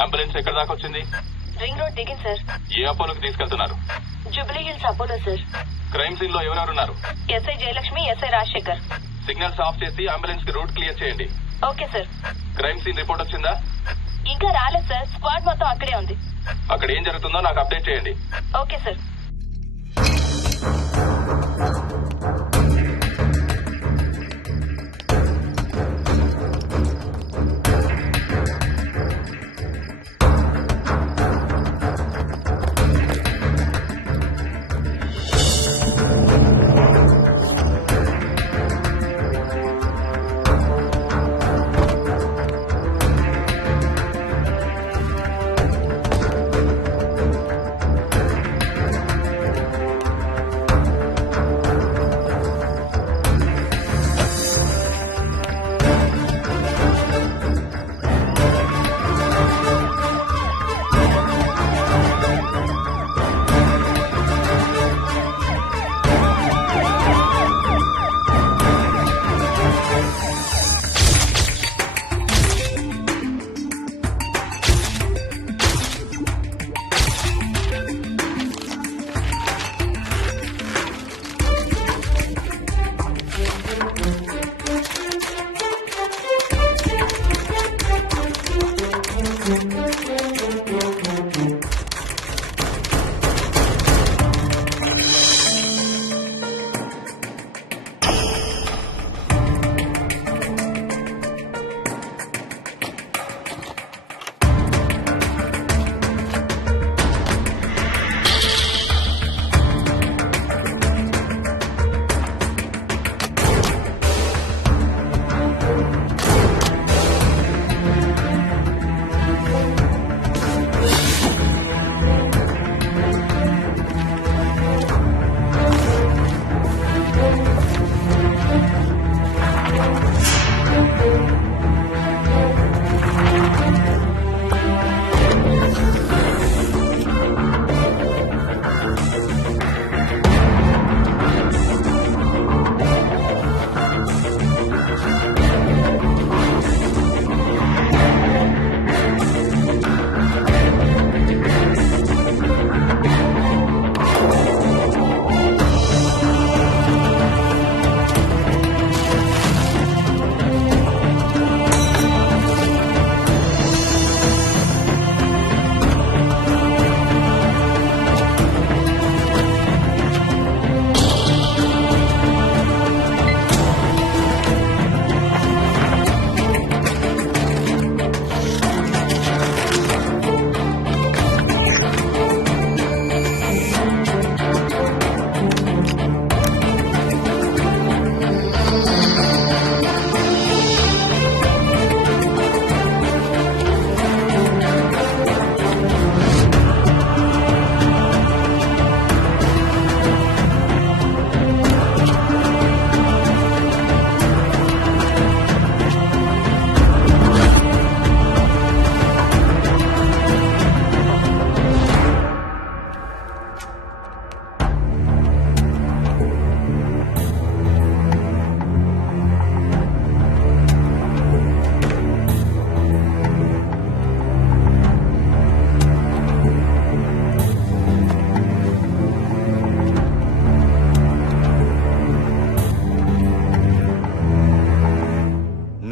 Ambulance ఎక్కడ దాకా వచ్చింది? రింగ్ రోడ్ దిగింది సార్. ఏ అపోలోకి తీసుకెళ్తున్నారు? Jubilee Hills Apollo sir. Crime scene లో ఎవరెవరున్నారు? SI Jayalakshmi, SI Rajasekhar. Signals off చేసి అంబులెన్స్ కి రూట్ క్లియర్ చేయండి. Okay sir. Crime scene report వచ్చిందా? ఇంకా రాలేదు సార్. స్క్వాడ్ మొత్తం అక్కడే ఉంది. అక్కడ ఏం జరుగుతుందో నాకు అప్డేట్ చేయండి. Okay sir.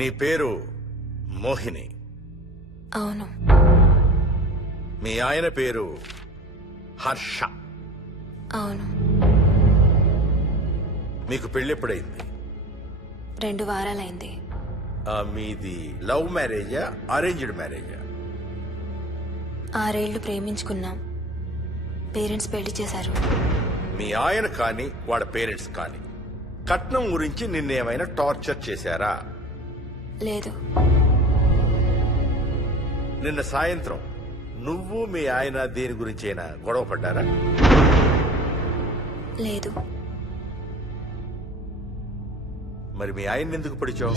నీ పేరు మోహిని? అవును. మీ ఆయన పేరు హర్ష? అవును. మీకు పెళ్ళెప్పుడైంది? 2 వారాలైంది. మీది లవ్ మ్యారేజా అరేంజ్డ్ మ్యారేజా? 6 ఏళ్లు ప్రేమించుకున్నాం. పేరెంట్స్ పెళ్లి చేశారు. మీ ఆయన కానీ వాళ్ళ పేరెంట్స్ కానీ కట్నం గురించి నిన్నేమైనా టార్చర్ చేశారా? లేదు. నిన్న సాయంత్రం నువ్వు మీ ఆయన దేని గురించైనా గొడవ పడ్డారా? లేదు. మరి మీ ఆయన్ని ఎందుకు పడిచావు?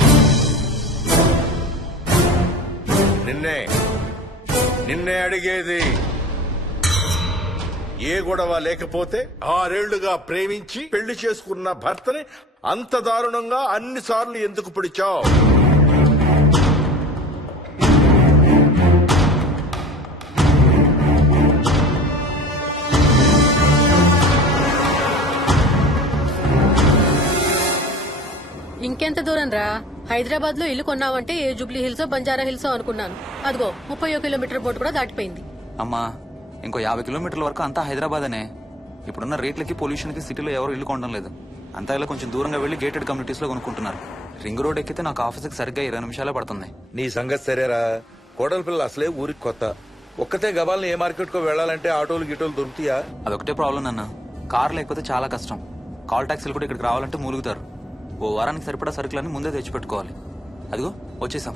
నిన్నే అడిగేది. ఏ గొడవ లేకపోతే 6 ఏళ్లుగా ప్రేమించి పెళ్లి చేసుకున్న భర్తని అంత దారుణంగా అన్నిసార్లు ఎందుకు పిడిచావు? దూరం రా. హైదరాబాద్ లో ఇల్లు కొన్నావంటే ఏ జూబ్లీ హిల్స్ బంజారా హిల్స్ అనుకున్నాను. అదిగో 30 కిలోమీటర్ బోర్డు కూడా దాటిపోయింది. అమ్మా ఇంకో 50 కిలోమీటర్ల వరకు అంతా హైదరాబాద్ అనే. ఇప్పుడున్న రేట్లకి పొల్యూషన్ కి సిటీలో ఎవరు ఇల్లు కొనడం లేదు. అంతా ఇలా కొంచెం దూరంగా వెళ్లి గేటెడ్ కమ్యూనిటీస్ లో కొనుక్కుంటున్నారు. రింగ్ రోడ్ ఎక్కితే నాకు ఆఫీస్కి సరిగ్గా 20 నిమిషాలే పడుతుంది. నీ సంగతి సరేరా, కోడల పిల్ల అసలే ఊరికి కొత్త. ఒక్కతే గబాల్ని ఏ మార్కెట్ కో వెళ్ళాలంటే ఆటోలు గిటోలు దొరుకుతాయా? అదొకటే ప్రాబ్లం అన్న. కార్ లేకపోతే చాలా కష్టం. కాల్ టాక్సీలు కూడా ఇక్కడికి రావాలంటే మూలుగుతారు. ఓ వారానికి సరిపడా సరుకులన్నీ ముందే తెచ్చిపెట్టుకోవాలి. అదిగో వచ్చేసాం.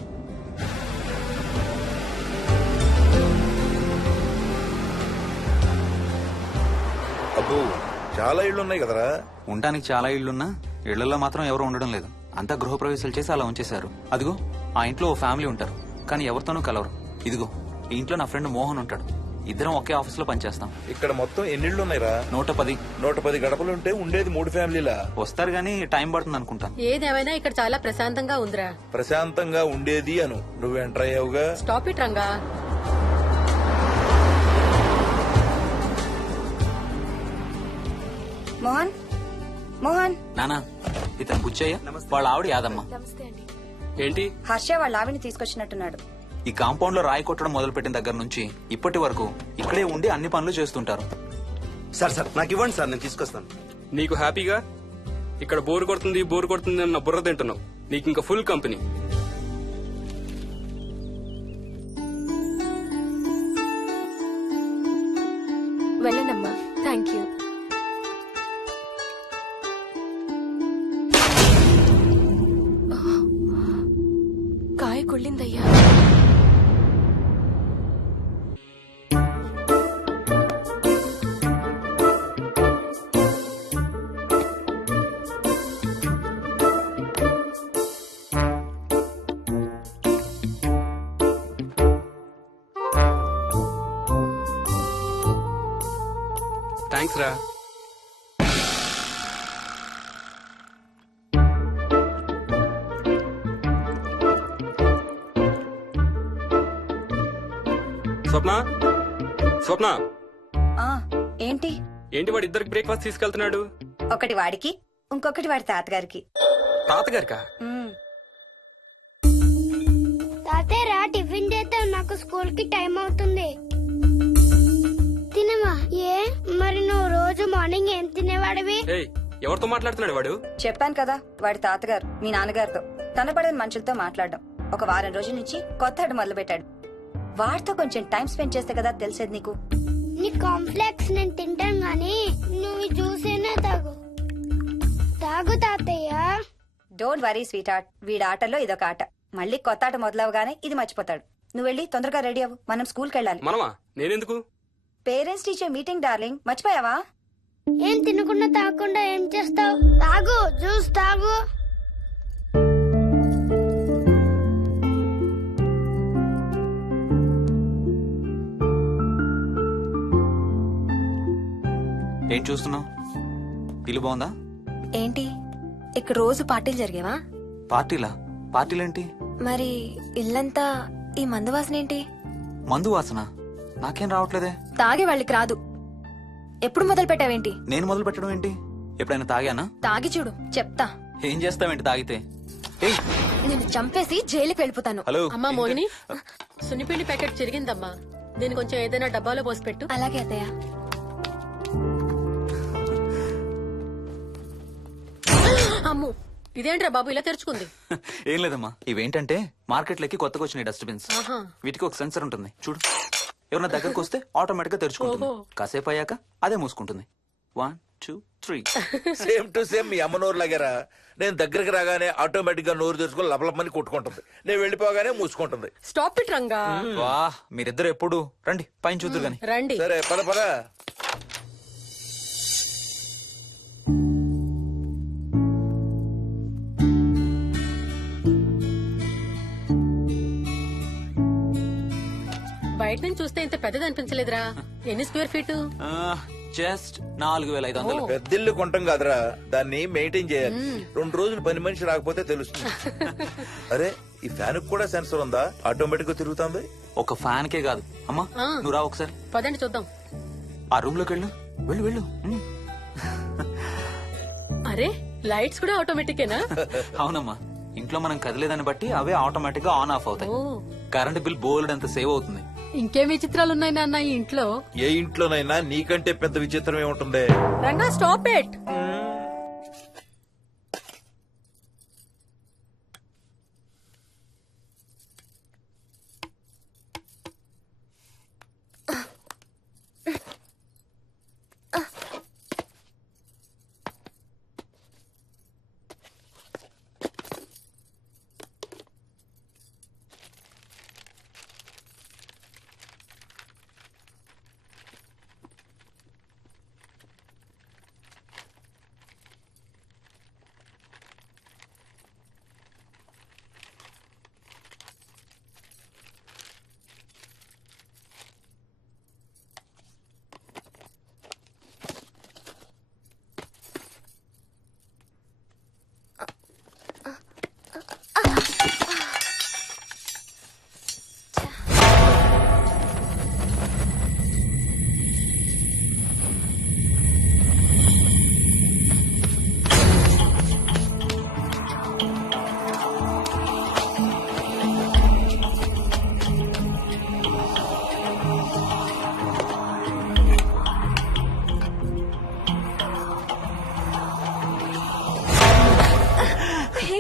అబ్బో చాలా ఇళ్ళు ఉన్నాయి కదరా. ఉండడానికి చాలా ఇళ్లున్నా ఇళ్లలో మాత్రం ఎవరు ఉండడం లేదు. అంతా గృహప్రవేశాలు చేసి అలా ఉంచేశారు. అదిగో ఆ ఇంట్లో ఓ ఫ్యామిలీ ఉంటారు, కానీ ఎవరితోనూ కలవరు. ఇదిగో ఈ ఇంట్లో నా ఫ్రెండ్ మోహన్ ఉంటాడు. ఇద్దరం ఒకే ఆఫీస్ లో పనిచేస్తాం. ఇక్కడ మొత్తం ఎన్నిళ్ళు ఉన్నాయిరా? 110. 110 గడపలుంటే ఉండేది 3 ఫ్యామిలీలా? వస్తారు గానీ టైం పడుతుంది అనుకుంటా. ఏదేమైనా ఇక్కడ చాలా ప్రశాంతంగా ఉందిరా. ప్రశాంతంగా ఉండేది అను, నువ్వు ఎంటర్ అయ్యావుగా. Stop it Ranga. మోహన్ మోహన్ నానా ఇతను బుచ్చయ్య, వాళ్ళ ఆవిడ యాదమ్మ. ఏంటి? హర్ష వాళ్ళ ఆవిని తీసుకొచ్చినట్టున్నాడు. ఈ కాంపౌండ్ లో రాయి కొట్టడం మొదలు పెట్టిన దగ్గర నుంచి ఇప్పటి వరకు ఇక్కడే ఉండి అన్ని పనులు చేస్తుంటారు. సార్ నాకు ఇవ్వండి సార్, నేను తీసుకొస్తాను. నీకు హ్యాపీగా ఇక్కడ బోర్ కొడుతుంది అన్న బుర్ర తింటున్నావు. నీకు ఇంకా ఫుల్ కంపెనీ. వెళ్ళండమ్మా. Thank you. కాయ కుళ్ళిందయ్యా. థ్యాంక్స్ రా. స్వప్న ఆ ఏంటి ఏంటి వాడి ఇద్దరికి బ్రేక్ఫాస్ట్ తీసుకెళ్తున్నాడు? ఒకటి వాడికి, ఇంకొకటి వాడి తాతగారికి. తాతగారికా? ఉమ్, తాతయ్యరా టిఫిన్ చేద్దాం, నాకు స్కూల్ కి టైం అవుతుంది. తినవా? ఏ మరి నువ్వు రోజు మార్నింగ్ ఏం తినేవాడివి? ఏయ్, ఎవరితో మాట్లాడుతున్నాడు వాడు? చెప్పాను కదా వాడి తాతగారు మీ నాన్నగారితో కనపడని మనుషులతో మాట్లాడడం. ఒక వారం రోజుల నుంచి కొత్త ఆట మొదలు పెట్టాడు. వాడితో కొంచెం టైం స్పెండ్ చేస్తే కదా తెలిసేది నీకు. నీ కాంప్లెక్స్ నేను తింటాను గాని నువ్వు జ్యూసేనా తాగు. తాగు తాతయ్య. డోంట్ వరీ స్వీట్ హార్ట్, వీడి ఆటల్లో ఇదొక ఆట. మళ్ళీ కొత్త ఆట మొదలవగానే ఇది మర్చిపోతాడు. నువ్వు వెళ్ళి తొందరగా రెడీ అవ్వు, మనం స్కూల్కి వెళ్ళాలి. మనమా? నేనెందుకు? పేరెంట్స్ టీచర్ మీటింగ్ డార్లింగ్, మర్చిపోయావా? ఏం తినకుండా తాగకుండా ఏం చేస్తావు? తాగు, జ్యూస్ తాగు. ఏం చూస్తున్నావు? ఇల్లు బాగుందా? ఏంటి ఇక్కడ రోజు పార్టీలు జరిగేవా? పార్టీలా? పార్టీలేంటి? మరి ఇల్లంతా ఈ మందు వాసన ఏంటి? మందు వాసన నాకేం రావట్లేదే. తాగే వాళ్ళకి రాదు. ఎప్పుడు మొదలు పెట్టావేంటి? నేను మొదలు పెట్టడం ఏంటి? ఎప్పుడైనా తాగానా? తాగి చూడు, చెప్తా. ఏం చేస్తావేంటి తాగితే? ఏయ్, నేను చంపేసి జైలుకి వెళ్ళిపోతాను. హలో. అమ్మా మోహిని, సున్నిపిండి ప్యాకెట్ చిరిగిందమ్మా. దీని కొంచెం ఏదైనా డబ్బాలో పోసి పెట్టు. అలాగే అత్తయ్య. అమ్ము, ఇదేంట్రా బాబు ఇలా తెరుచుకుంది? ఏం లేదమ్మా, ఇవేంటంటే మార్కెట్లోకి కొత్తగా వచ్చినాయి డస్ట్బిన్స్. ఆహా. వీటికి ఒక సెన్సర్ ఉంటుంది చూడు. ఎవరన్నా దగ్గరకు వస్తే ఆటోమేటిక్ గా తెరుచుకుంటుంది. ఓహో. కాసేపు అయ్యాక అదే మూసుకుంటుంది. 1 2 3. సేమ్ టు సేమ్ మీ అమ్మ నోరు లాగారా. నేను దగ్గరికి రాగానే ఆటోమేటిక్ గా నోరు తెరుచుకొని లపలపని కొట్టుకుంటుంది. నేను వెళ్ళిపోగానే మూసుకుంటుంది. Stop it Ranga. వా, మీరిద్దరు ఎప్పుడు రండి పైన చూద్దరు గాని. రండి. సరే పద పద. బయట నుంచి చూస్తే ఇంత పెద్దది అనిపించలేదురా. ఎన్ని స్క్వేర్ ఫీట్? జస్ట్ 4500. పెద్దిల్లు కొంటాం కాదురా, దాన్ని మెయింటైన్ చేయాలి. 2 రోజులు పని మనిషి రాకపోతే తెలుస్తుంది. అరే ఈ ఫ్యాన్ కూడా సెన్సర్ ఉందా? ఆటోమేటిక్ గా తిరుగుతుంది. ఒక ఫ్యాన్ కే కాదు. అమ్మా ఆ. నువ్వు రా ఒకసారి. పదండి చూద్దాం. ఆ రూమ్ లోకి వెళ్ళు. వెళ్ళు వెళ్ళు. అరే లైట్స్ కూడా ఆటోమేటికేనా? అవునమ్మా, ఇంట్లో మనం కదిలేదాన్ని బట్టి అవే ఆటోమేటిక్ గా ఆన్ ఆఫ్ అవుతాయి. ఓ కరెంట్ బిల్ బోల్డ్ అంత సేవ్ అవుతుంది. ఇంకేం విచిత్రాలు ఉన్నాయి నాన్న ఈ ఇంట్లో. ఏ ఇంట్లోనైనా నీకంటే పెద్ద విచిత్రం ఏముంటుంది? Ranga stop it.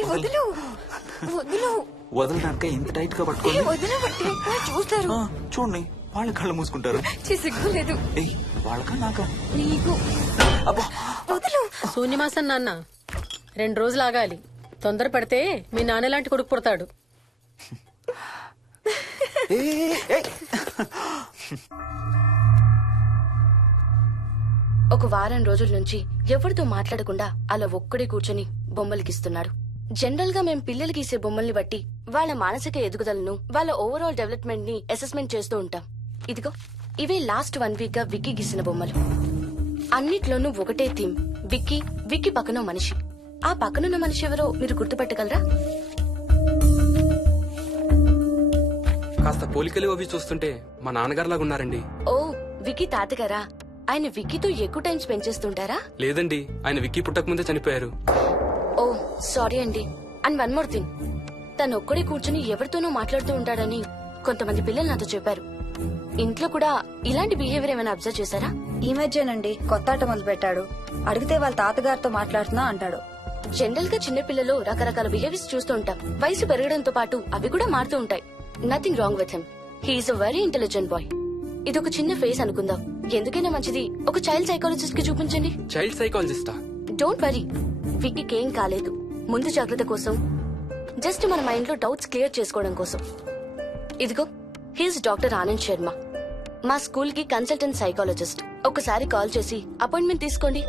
వదులు వదులు వదలడానికి ఇంత టైట్ గా పట్టుకోండి. వదలబట్టి చూస్తారు. చూడండి, వాళ్ళ కళ్ళు మూసుకుంటారు. సిగ్గులేదు ఏయ్, వాళ్ళకా నాకా? నీకు. అబ్బా, వదులు. శూన్యమాసం నాన్న 2 రోజులు ఆగాలి. తొందర పడితే మీ నాన్న లాంటి కొడుకు పుడతాడు. ఒక వారం రోజుల నుంచి ఎవరితో మాట్లాడకుండా అలా ఒక్కడే కూర్చొని బొమ్మలు గీస్తున్నాడు. జనరల్ గా మేం పిల్లలు గీసే బొమ్మల్ని బట్టి వాళ్ళ మానసిక ఎదుగుదలను, వాళ్ళ ఓవరాల్ డెవలప్మెంట్ ని అసెస్మెంట్ చేస్తూ ఉంటాం. ఇదిగో ఇవే లాస్ట్ 1 వీక్ గా విక్కీ గీసిన బొమ్మలు. అన్నిట్లోనూ ఒకటే థీమ్, విక్కీ, విక్కీ పక్కన మనిషి. ఆ పక్కనున్న మనిషి ఎవరో మీరు గుర్తుపట్టగలరా? కాస్త పోలికలు అవి చూస్తుంటే మా నాన్నగారులాగా ఉన్నారండి. ఓ, విక్కీ తాతగారా? ఆయన విక్కీతో ఎక్కువ టైం స్పెండ్ చేస్తుంటారా? లేదండి, ఆయన విక్కీ పుట్టక ముందే చనిపోయారు. ఓ సారీ అండి. అండ్ 1 మోర్ థింగ్, తను ఒక్కడే కూర్చుని ఎవరితోనూ మాట్లాడుతూ ఉంటాడని కొంతమంది పిల్లలు నాతో చెప్పారు. ఇంట్లో కూడా ఇలాంటి బిహేవియర్ ఏమైనా అబ్జర్వ్ చేశారా? ఈ మధ్యనండి కొత్త ఆట మొదలు పెట్టాడు. అడిగితే వాళ్ళ తాతగారితో మాట్లాడుతున్నా అంటాడు. జనరల్ గా చిన్న పిల్లలు రకరకాల బిహేవియర్స్ చూస్తూ ఉంటాం. వయసు పెరగడంతో పాటు అవి కూడా మారుతూ ఉంటాయి. Nothing wrong with him. He's a very intelligent boy. ఇది ఒక చిన్న ఫేస్ అనుకుందాం. ఎందుకైనా మంచిది ఒక చైల్డ్ సైకాలజిస్ట్ కి చూపించండి. చైల్డ్ సైకాలజిస్టా? డోంట్ వరీ, విక్కీకి ఏం కాలేదు. ముందు జాగ్రత్త కోసం, జస్ట్ మన మైండ్ లో డౌట్స్ క్లియర్ చేసుకోవడం కోసం. ఇదిగో, హీస్ డాక్టర్ ఆనంద్ శర్మ, మా స్కూల్ కి కన్సల్టెంట్ సైకాలజిస్ట్. ఒకసారి కాల్ చేసి అపాయింట్మెంట్ తీసుకోండి.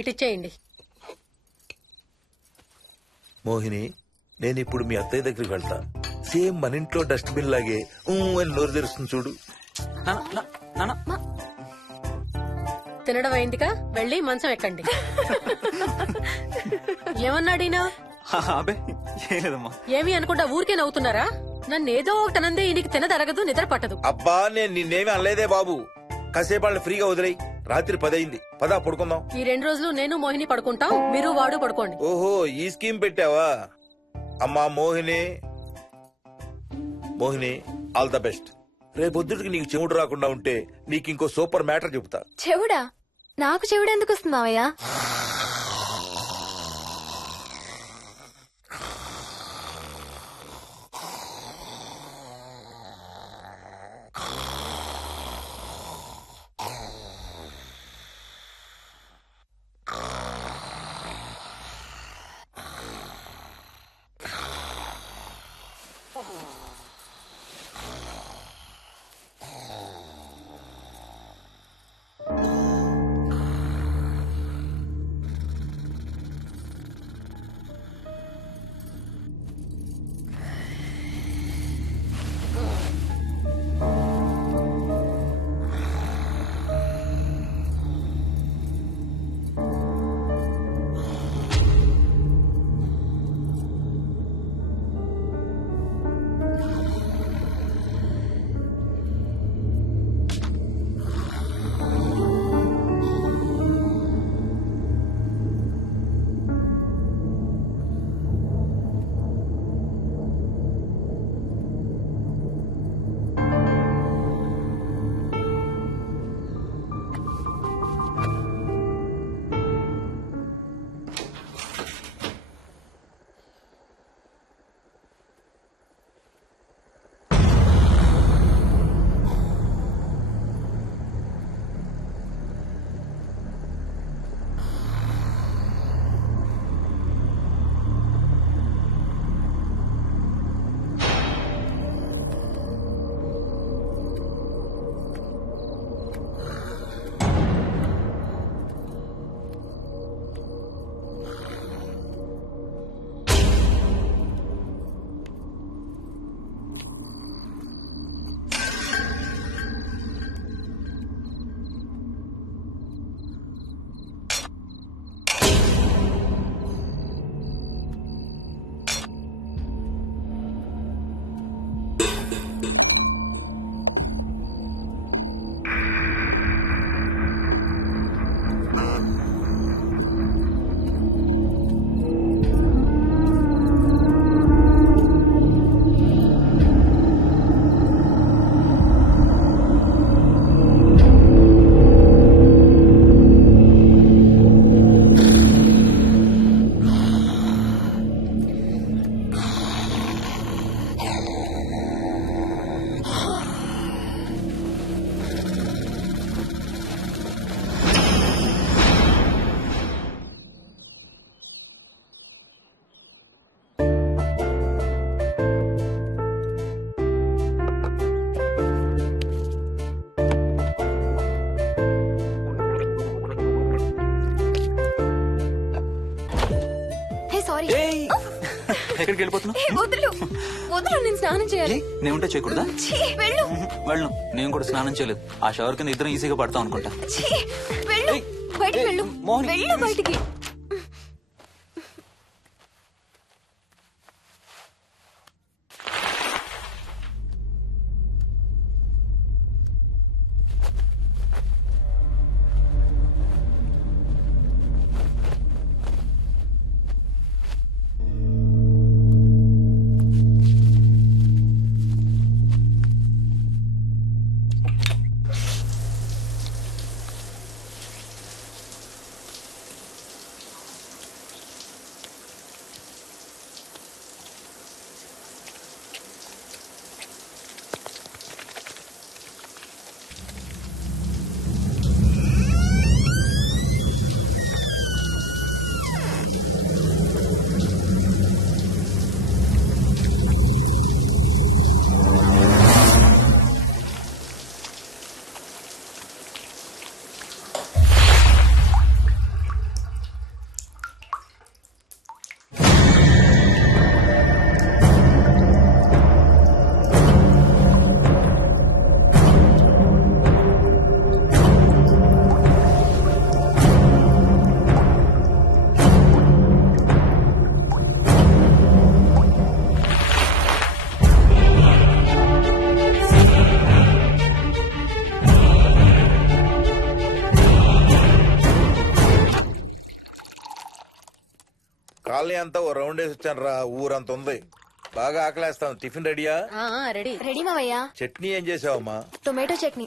ఇటిచ్చేయండి. మోహిని, నేను ఇప్పుడు మీ అత్తయ్య దగ్గరికి వెళ్తా. సేమ్ మన ఇంట్లో డస్ట్బిన్ లాగే అని నోరు తెరుస్తుంది చూడు. తినడం అయిందిగా, వెళ్ళి మంచం ఎక్కండి. ఏమన్నాడీనా? అబే ఏం లేదమ్మా. ఏమి అనుకుంటా ఊరికే నవ్వుతున్నారా? నన్ను ఏదో ఒకటనందే ఈయనకి తినదరగదు, నిద్ర పట్టదు. అబ్బా, నేను నిన్నేమి అనలేదే బాబు. కాసేపు వాళ్ళని ఫ్రీగా వదిలేయి. రాత్రి 10 అయింది, పదా పడుకుందాం. ఈ 2 రోజులు నేను మోహిని పడుకుంటాం, మీరు వాడు పడుకోండి. ఓహో, ఈ స్కీమ్ పెట్టావా? అమ్మా Mohini, Mohini, all the best. రేపొద్దుటికి నీకు చెవుడు రాకుండా ఉంటే నీకు ఇంకో సూపర్ మ్యాటర్ చెబుతా. చెవుడా? నాకు చెవుడు ఎందుకు వస్తుంది మావయ్య? ఎక్కడికి వెళ్ళిపోతున్నావు? ఏ, వదులు వదులు, నేను స్నానం చేయాలి. నేను ఉంటే చేయకూడదా? ఛీ, వెళ్ళు. వెళ్ళు. నేను కూడా స్నానం చేయలేదు. ఆ షవర్ కింద ఇద్దరం ఈజీగా పడతాం అనుకుంటా. ఛీ, వెళ్ళు. ఏయ్, బయటికి ఏయ్, వెళ్ళు. మోహిని, వెళ్ళు బయటికి. కాలనీ అంతా ఓ రౌండ్ వేసి వచ్చాను రా. ఊరంత ఉంది. బాగా ఆకలేస్తాం. టిఫిన్ రెడీయా? రెడీ. రెడీ మావయ్య. చట్నీ ఏం చేసావమ్మా? టొమాటో చట్నీ.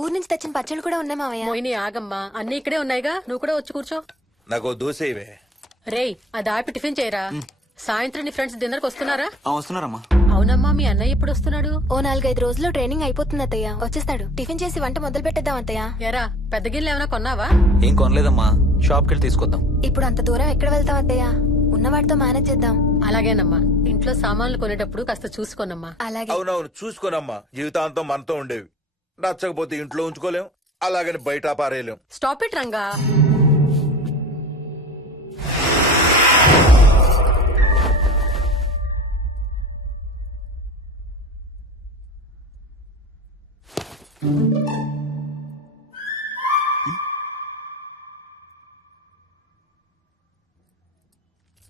ఊరు నుంచి తెచ్చిన పచ్చళ్ళు కూడా ఉన్నాయి మావయ్య. మోహిని ఆగమ్మా, అన్ని ఇక్కడే ఉన్నాయిగా, నువ్వు కూడా వచ్చి కూర్చో. నాకు దోశ ఇవే. రేయ్, అది ఆపి టిఫిన్ చేయరా. సాయంత్రం నీ ఫ్రెండ్స్ డిన్నర్ కి వస్తున్నారా? వస్తున్నారమ్మా. అవునమ్మా, మీ అన్నయ్య ఎప్పుడు వస్తున్నాడు? ఓ 4-5 రోజుల్లో ట్రైనింగ్ అయిపోతుంది అత్తయ్య, వచ్చేస్తాడు. టిఫిన్ చేసి వంట మొదలు పెట్టేద్దాం అత్తయ్య. ఎరా, పెద్ద గిన్నెలు ఏమైనా కొన్నావా? ఏం కొనలేదమ్మా, షాప్కి వెళ్ళి తీసుకొద్దాం. ఇప్పుడు అంత దూరం ఎక్కడ వెళ్తాం అత్తయ్య, ఉన్న వాటితో మేనేజ్ చేద్దాం. అలాగేనమ్మా, ఇంట్లో సామాన్లు కొనేటప్పుడు కాస్త చూసుకోనమ్మా. అలాగే. అవునవును, చూసుకోనమ్మా. జీవితాంతం మనతో ఉండేవి. నచ్చకపోతే ఇంట్లో ఉంచుకోలేం, అలాగని బయట పారేయలేం. Stop it Ranga.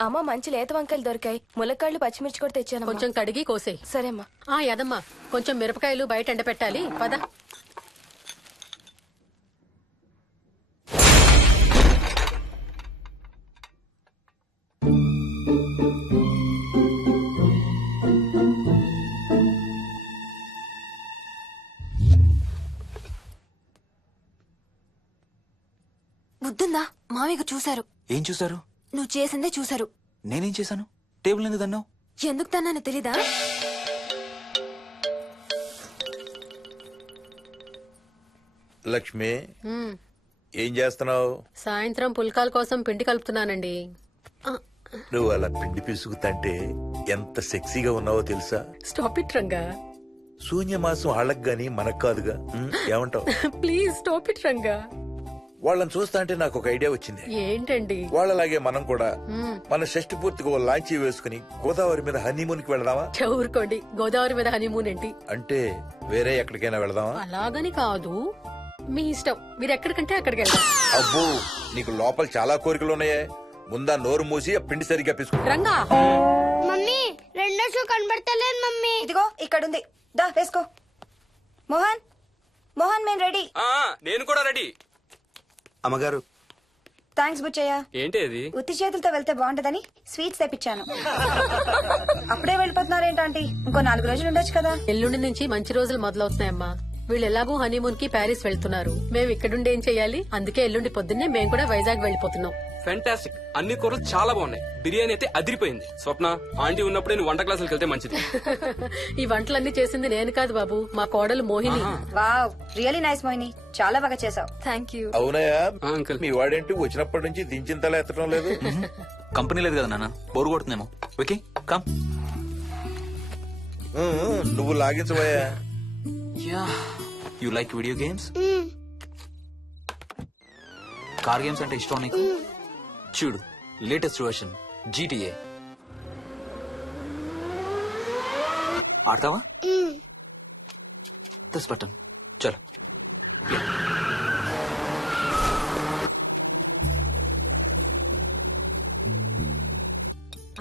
అమ్మ, మంచి లేత వంకాయలు దొరికాయి. ములక్కాళ్ళు, పచ్చిమిర్చి కూడా తెచ్చాను. కొంచెం కడిగి కోసేయ్. సరే అమ్మా. యదమ్మా, కొంచెం మిరపకాయలు బయట ఎండపెట్టాలి. పద. బుద్ధుందా? మామయ్య చూశారు. ఏం చూసారు? నువ్వు చేసిందే చూశారు. నేనేం చేశాను? టేబుల్ ఎందుకు దన్నావు? ఎందుకు తన్నాను తెలీదా? లక్ష్మి, ఏం చేస్తున్నావు? సాయంత్రం పుల్కాల కోసం పిండి కలుపుతున్నానండి. నువ్వు అలా పిండి పిసుకుతంటే ఎంత సెక్సీగా ఉన్నావో తెలుసా? Stop it Ranga. శూన్యమాసం వాళ్ళకి గాని మనకు కాదుగా. ఏమంటావు? Please stop it Ranga. వాళ్ళని చూస్తా అంటే నాకు ఒక ఐడియా వచ్చింది. ఏంటండి? వాళ్ళలాగే మనం కూడా మన షష్టి పూర్తిగా ఓ లాంచీ వేసుకుని గోదావరి మీద హనీమూన్ కి వెళదామా? ఊరుకోండి, గోదావరి మీద హనీమూన్ ఏంటి? అంటే వేరే ఎక్కడికైనా వెళదామా? అలాగని కాదు, మీ ఇష్టం. మీరు ఎక్కడికంటే అక్కడికి వెళ్దాం. అబ్బో, నీకు లోపల చాలా కోరికలు ఉన్నాయే. ముందా నోరు మూసి ఆ పిండి సరిగ్గా పిసుకు. రంగా. మమ్మీ, రెండో షూ కనబడతలేదు మమ్మీ. ఇదిగో ఇక్కడుంది, దా వేసుకో. మోహన్, మోహన్, మేము రెడీ. నేను కూడా రెడీ. అమ్మగారు, థ్యాంక్స్ బుచ్చయ్య. ఏంటి అది? ఉత్తి చేతులతో వెళ్తే బాగుంటదని స్వీట్స్ తెప్పించాను. అప్పుడే వెళ్ళిపోతున్నారేంటంటే ఇంకో 4 రోజులు ఉండొచ్చు కదా. ఎల్లుండి నుంచి మంచి రోజులు మొదలవుతున్నాయమ్మా. వీళ్ళు ఎలాగూ హనీమూన్ కి ప్యారిస్ వెళ్తున్నారు. మేము ఇక్కడుండి ఏం చెయ్యాలి? అందుకే ఎల్లుండి పొద్దున్నే మేము కూడా వైజాగ్ వెళ్ళిపోతున్నాం. ఫెంటాస్టిక్. అన్ని కూరలు చాలా బాగున్నాయి. బిర్యానీ అయితే అదిరిపోయింది. స్వప్న, ఆంటీ ఉన్నప్పుడే నువ్వు వంట క్లాసులకు వెళ్తే మంచిది. ఈ వంటలన్నీ చేసింది నేను కాదు బాబు, మా కోడలు Mohini. Wow, really nice Mohini, చాలా బాగా చేసావు. Thank you. అవునయ్యా, అంకుల్. మీ వాడేంటి వచ్చినప్పటి నుంచి దించిన తల ఎత్తడం లేదు? కంపెనీ లేదు కదా నాన్న, బోరు కొడుతుందేమో. Okay come. నువ్వు లాగించబోయా? You like video games? Car games అంటే ఇష్టం నీకు? చూడు, లేటెస్ట్ వర్షన్ GTA. ఆడతావా? దస్ బటన్ చలో.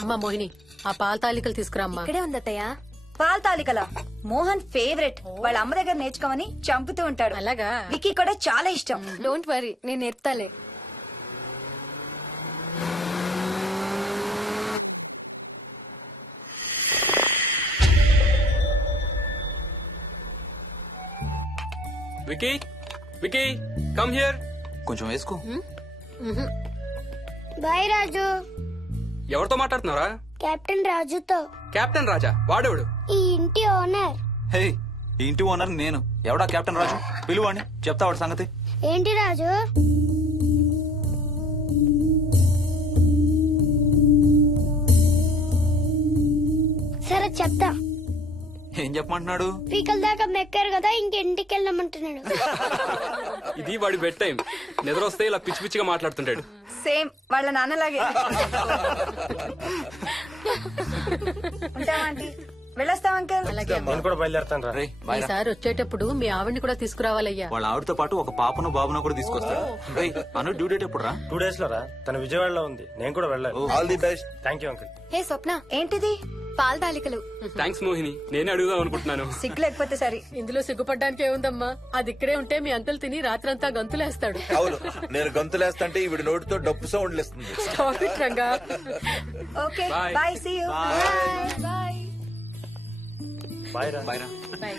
అమ్మా మోహిని, ఆ పాల తాలికలు తీసుకురా అమ్మా. ఇక్కడే ఉంది అత్తయ్య. పాల తాలికల మోహన్ ఫేవరెట్. వాళ్ళ అమ్మ దగ్గర నేర్చుకోమని చంపుతూ ఉంటాడు. అలాగా? విక్కీ కూడా చాలా ఇష్టం. డోంట్ వరీ, నేను నేర్పుతాలే. Vicky, Vicky, come here. కొంచెం వేసుకో. బాయ్ రాజు. ఎవరితో మాట్లాడుతున్నారా? కెప్టెన్ రాజుతో. కెప్టెన్ రాజా? వాడేవాడు? ఈ ఇంటి ఓనర్. హే, ఈ ఇంటి ఓనర్ నేను. ఎవడా కెప్టెన్ రాజు? పిలువాడిని, చెప్తా వాడి సంగతి. ఏంటి రాజు? సరే చెప్తా. ఏం చెప్పమంటున్నాడు? పీకల దాకా మెక్కారు కదా, ఇంటికి వెళ్ళమంటున్నాడు. ఇది వాడి బెడ్ టైం. నిద్ర వస్తే ఇలా పిచ్చి పిచ్చిగా మాట్లాడుతుంటాడు. సేమ్ వాళ్ళ నాన్నలాగే. ఉంటావా ఆంటీ? వెళ్ళొస్తాం అంకల్. అలాగే అమ్మా. నేను కూడా బయలుదేరతాను రా. రే బాయ్ రా. ఈసారి వచ్చేటప్పుడు మీ ఆవిడ్ని కూడా తీసుకురావాలయ్యా. వాళ్ళ ఆవిడతో పాటు ఒక పాపను బాబును కూడా తీసుకొస్తాడు. రేయ్, అను డ్యూ డేట్ ఎప్పుడు రా? 2 days లో రా. తన విజయవాడలో ఉంది, నేను కూడా వెళ్ళాలి. All the best. Thank you uncle. Hey Swapna, ఏంటిది? పాల తాలికలు. థ్యాంక్స్ మోహిని, నేనే అడుగుదాం అనుకుంటున్నాను. సిగ్గు లేకపోతే సరే. ఇందులో సిగ్గుపడ్డానికి ఏముందంమ్మా? అది ఇక్కడే ఉంటే మీ అంకుల్ తిని రాత్రంతా గంతులేస్తాడు. అవును, నేను గంతులేస్తంటే ఈవిడ నోటితో డప్పు సౌండ్లు ఇస్తుంది. Stop it, Ranga. Okay Bye. Bye, see you. Bye. Bye రా. బాయ్ రా. Bye.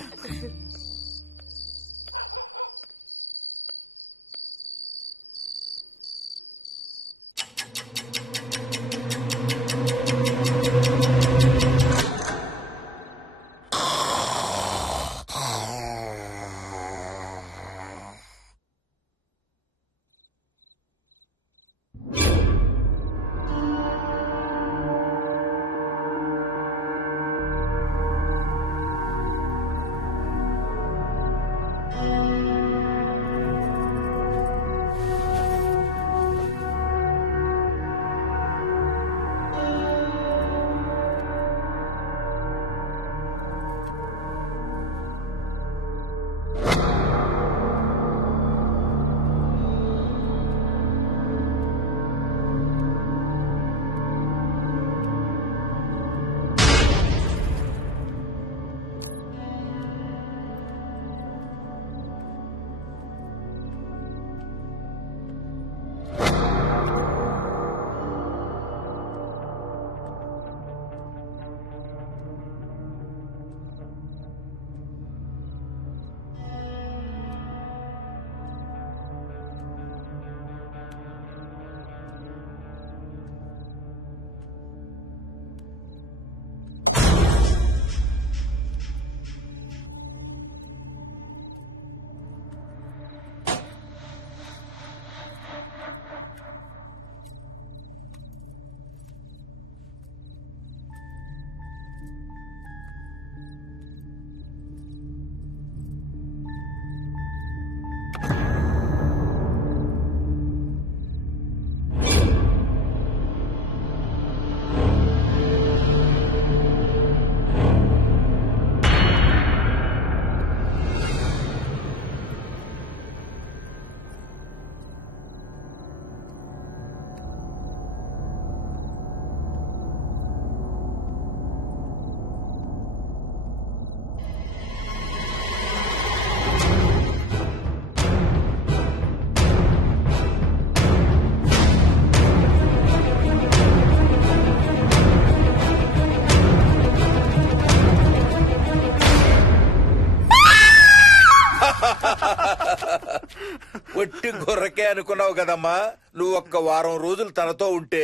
ఒట్టి గొర్రకే అనుకున్నావు కదమ్మా. నువ్వు ఒక్క వారం రోజులు తనతో ఉంటే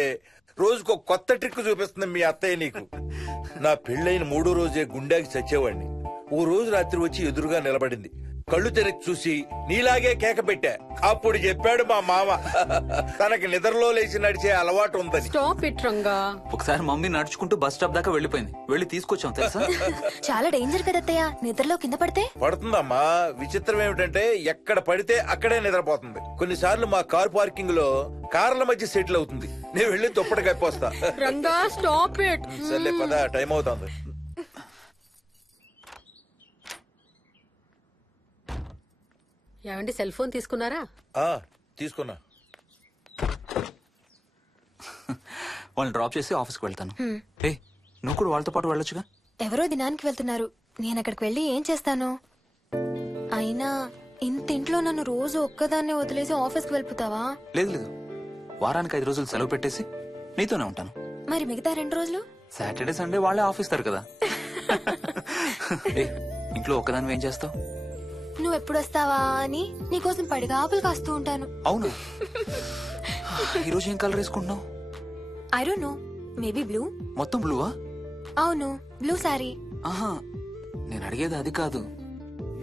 రోజుకు కొత్త ట్రిక్ చూపిస్తుంది మీ అత్తయ్య నీకు. నా పెళ్ళైన 3వ రోజే గుండెకి చచ్చేవాడిని. ఓ రోజు రాత్రి వచ్చి ఎదురుగా నిలబడింది. కళ్ళు తెరిచి చూసి నీలాగే కేక పెట్టా. అప్పుడు చెప్పాడు మా మామ తనకి నిద్రలో లేచి నడిచే అలవాటు ఉందని. Stop it, Ranga. ఒకసారి మమ్మీ నడుచుకుంటూ బస్ స్టాప్ దాకా వెళ్ళిపోయింది. వెళ్ళి తీసుకొచ్చాం తెలుసా. చాలా డేంజర్ కదా అత్తయ్య, నిద్రలో కింద పడితే. పడుతుందమ్మా. విచిత్రం ఏమిటంటే ఎక్కడ పడితే అక్కడే నిద్రపోతుంది. కొన్నిసార్లు మా కార్ పార్కింగ్ లో కార్ల మధ్య సెటిల్ అవుతుంది. నేను వెళ్ళి దుప్పటి కప్పొస్తా. Ranga, stop it. సర్లే పద, టైం అవుతుంది. ఏమండి సెల్ ఫోన్ తీసుకున్నారా? ఆ, తీసుకున్నా. వాళ్ళని డ్రాప్ చేసి ఆఫీస్కి వెళ్తాను. ఏ నువ్వు కూడా వాళ్ళతో పాటు వెళ్ళొచ్చుగా. ఎవరో దినానికి వెళ్తున్నారు, నేను అక్కడికి వెళ్ళి ఏం చేస్తాను? అయినా ఇంత ఇంట్లో నన్ను రోజు ఒక్కదాన్నే వదిలేసి ఆఫీస్కి వెళ్ళిపోతావా? లేదు లేదు, వారానికి 5 రోజులు సెలవు పెట్టేసి నీతోనే ఉంటాను. మరి మిగతా 2 రోజులు? సాటర్డే సండే వాళ్ళే ఆఫీస్ తారు కదా. ఏ ఇంట్లో ఒక్కదాని ఏం చేస్తావు? నువ్వు ఎప్పుడు వస్తావా అని నీకోసం పడిగాపులు కాస్తూ ఉంటాను. అవును. ఈరోజు ఏం కలర్ వేసుకుంటున్నావు? I don't know, maybe blue. మొత్తం బ్లూవా? అవును, బ్లూ సారీ. ఆహా, నేను అడిగేది అది కాదు,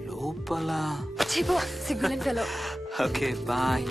లోపల. సిగ్గులేని ఫెలో. Okay bye.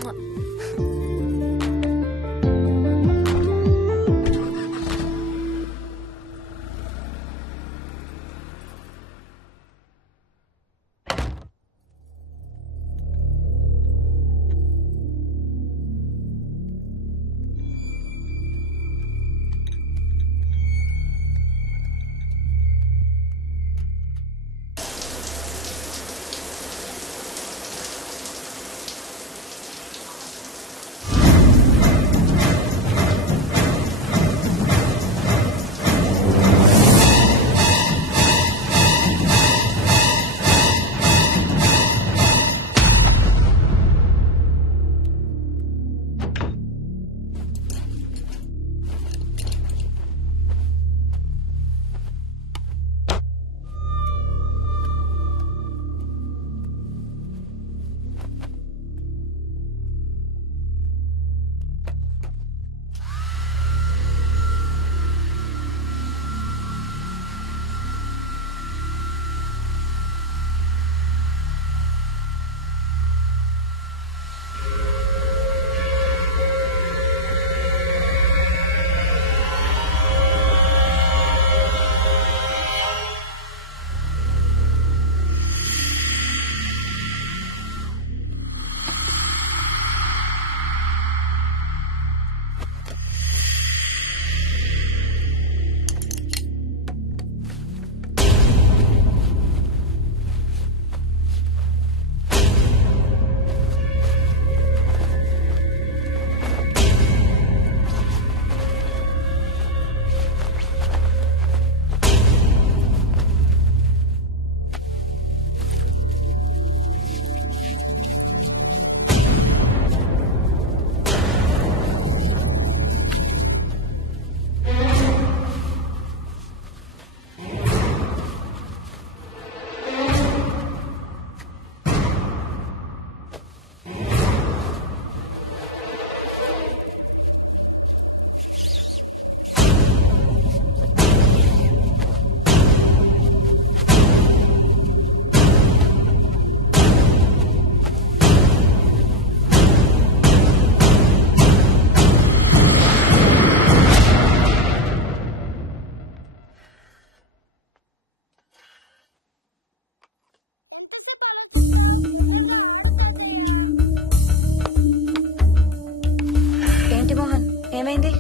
ఏంటి మోహన్, ఏమైంది?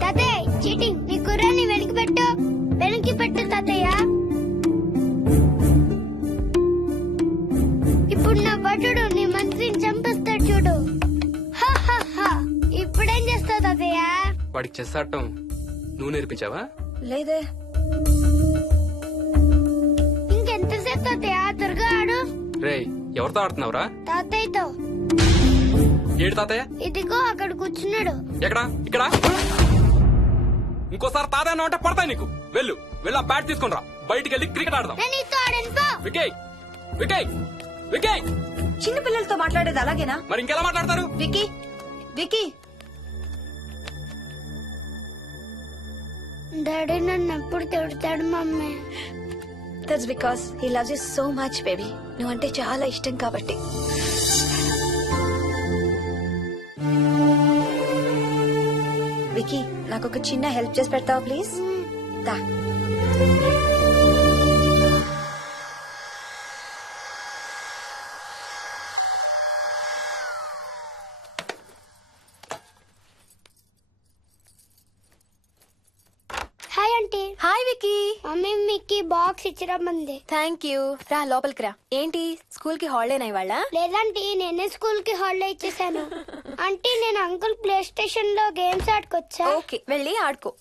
తాతయ్య చీటింగ్, నీ కుర్రాన్ని వెనక్కి పెట్టు, వెనక్కి పెట్టు తాతయ్య. ఇప్పుడు నా భటుడు నీ మంత్రిని చంపేస్తాడు చూడు. హా, హా, హా. ఇప్పుడేం చేస్తావు తాతయ్య? వాడికి చెస్ ఆడటం నువ్వు నేర్పించావా? లేదే. ఇంకెంతసేపు తాతయ్య? త్వరగా ఆడు. రేయ్, ఎవరితో ఆడుతున్నావురా? తాతయ్యతో. ఏడు తాతయ్య? ఇదిగో అక్కడ కూర్చున్నాడు. ఎక్కడా? ఇక్కడ. ఇంకోసారి తాతయ్య అంటే పడతాయి నీకు. వెళ్ళు వెళ్ళి ఆ బ్యాట్ తీసుకుని రా, బయటికి వెళ్ళి క్రికెట్ ఆడదాం. నేను నీతో ఆడను పో. వికయ్ వికయ్ వికయ్. చిన్న పిల్లలతో మాట్లాడేది అలాగేనా? మరి ఇంకెలా మాట్లాడతారు? Wiki, wiki. డాడీ నన్ను ఎప్పుడు తిడతాడు mummy. That's because he loves you so much baby. నువ్వంటే చాలా ఇష్టం కాబట్టి. వికీ, నాకు ఒక చిన్న హెల్ప్ చేసి పెడతావా ప్లీజ్? దా. Hi aunty. Aunty. Hi Vicky. Mummy మీకు బాక్స్ ఇచ్చిరమ్మంది. Thank you. రా లోపలికి రా. ఏంటి స్కూల్ కి హాలిడేనా ఇవాళ? లేదంటే నేనే స్కూల్ కి హాలిడే ఇచ్చేసాను. అంటే నేను అంకుల్ ప్లే స్టేషన్ లో గేమ్స్ ఆడుకోవచ్చా? ఓకే, వెళ్ళి ఆడుకో.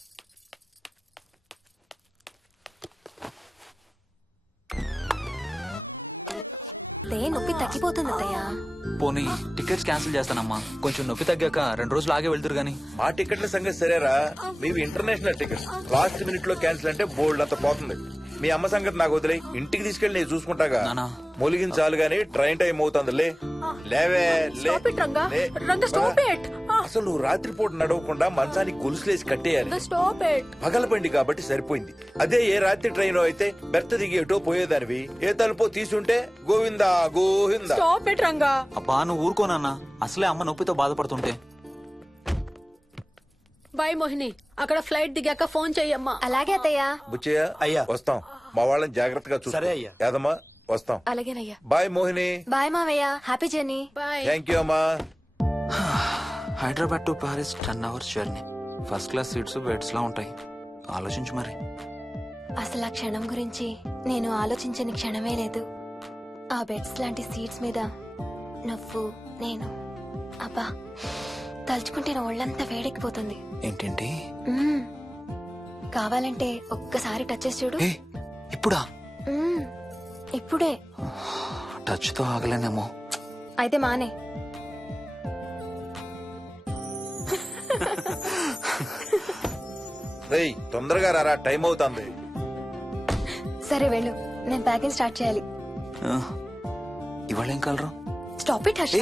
నొప్పి తగ్గిపోతుంది అత్తయ్య. పోనీ టికెట్స్ క్యాన్సిల్ చేస్తానమ్మా. కొంచెం నొప్పి తగ్గాక 2 రోజులు ఆగే వెళ్తురు గాని. మా టికెట్ల సంగతి సరేరా, మీవి ఇంటర్నేషనల్ టికెట్స్. లాస్ట్ మినిట్ లో క్యాన్సిల్ అంటే బోల్డ్ అంత పోతుంది. మీ అమ్మ సంగతి నాకు వదిలే, ఇంటికి తీసుకెళ్ళి నేను చూసుకుంటాగా. నానా. మొలిగించాలు గాని ట్రైన్ టైం అవుతుంది. లేవే లే. Stop it, Ranga. లే. Ranga, stop it. అసలు నువ్వు రాత్రిపూట నడవకుండా మంచానికి గొలుసులేసి కట్టేయాలి. Stop it. పగలబండి కాబట్టి సరిపోయింది. అదే ఏ రాత్రి ట్రైన్ అయితే బెర్త దిగి ఎటో పోయేదానివి. ఏ తలుపో తీసుంటే Govinda Govinda. Stop it, Ranga. అబ్బా నువ్వు ఊరుకోనన్నా, అసలే అమ్మ నొప్పితో బాధపడుతుంటే. బాయ్ మోహిని, అక్కడ ఫ్లైట్ దిగాక ఫోన్ చెయ్యమ్మా. అలాగే అత్తయ్య. బుచ్చయ్య అయ్యా. వస్తాం. మా వాళ్ళని జాగ్రత్తగా చూసుకో. సరే అయ్యా. యాదమ్మా వస్తాం. అలాగేనయ్యా. బాయ్ మోహిని. బాయ్ మావయ్య. Happy journey. Bye. Thank you అమ్మా. Hyderabad to Paris 10 hours journey. First class seats beds లా ఉంటాయి. ఆలోచించు మరి. అసలు ఆ క్షణం గురించి నేను ఆలోచించని క్షణమే లేదు. ఆ బెడ్స్ లాంటి సీట్స్ మీద నువ్వు నేను. అబ్బా తలుచుకుంటే నా ఒళ్ళంతా వేడెక్కిపోతుంది. ఏంటేంటి? మ్మ్. కావాలంటే ఒక్కసారి టచ్ చేసి చూడు. ఏ ఇప్పుడా? మ్మ్. ఇప్పుడే. టచ్ తో ఆగలేనేమో. అయితే మానే. రేయ్ తొందరగా రారా, టైం అవుతుంది. సరే వెళ్ళు, నేను ప్యాకింగ్ స్టార్ట్ చేయాలి. ఆ, ఇవాళ ఏం కలరు? Stop it Harsha.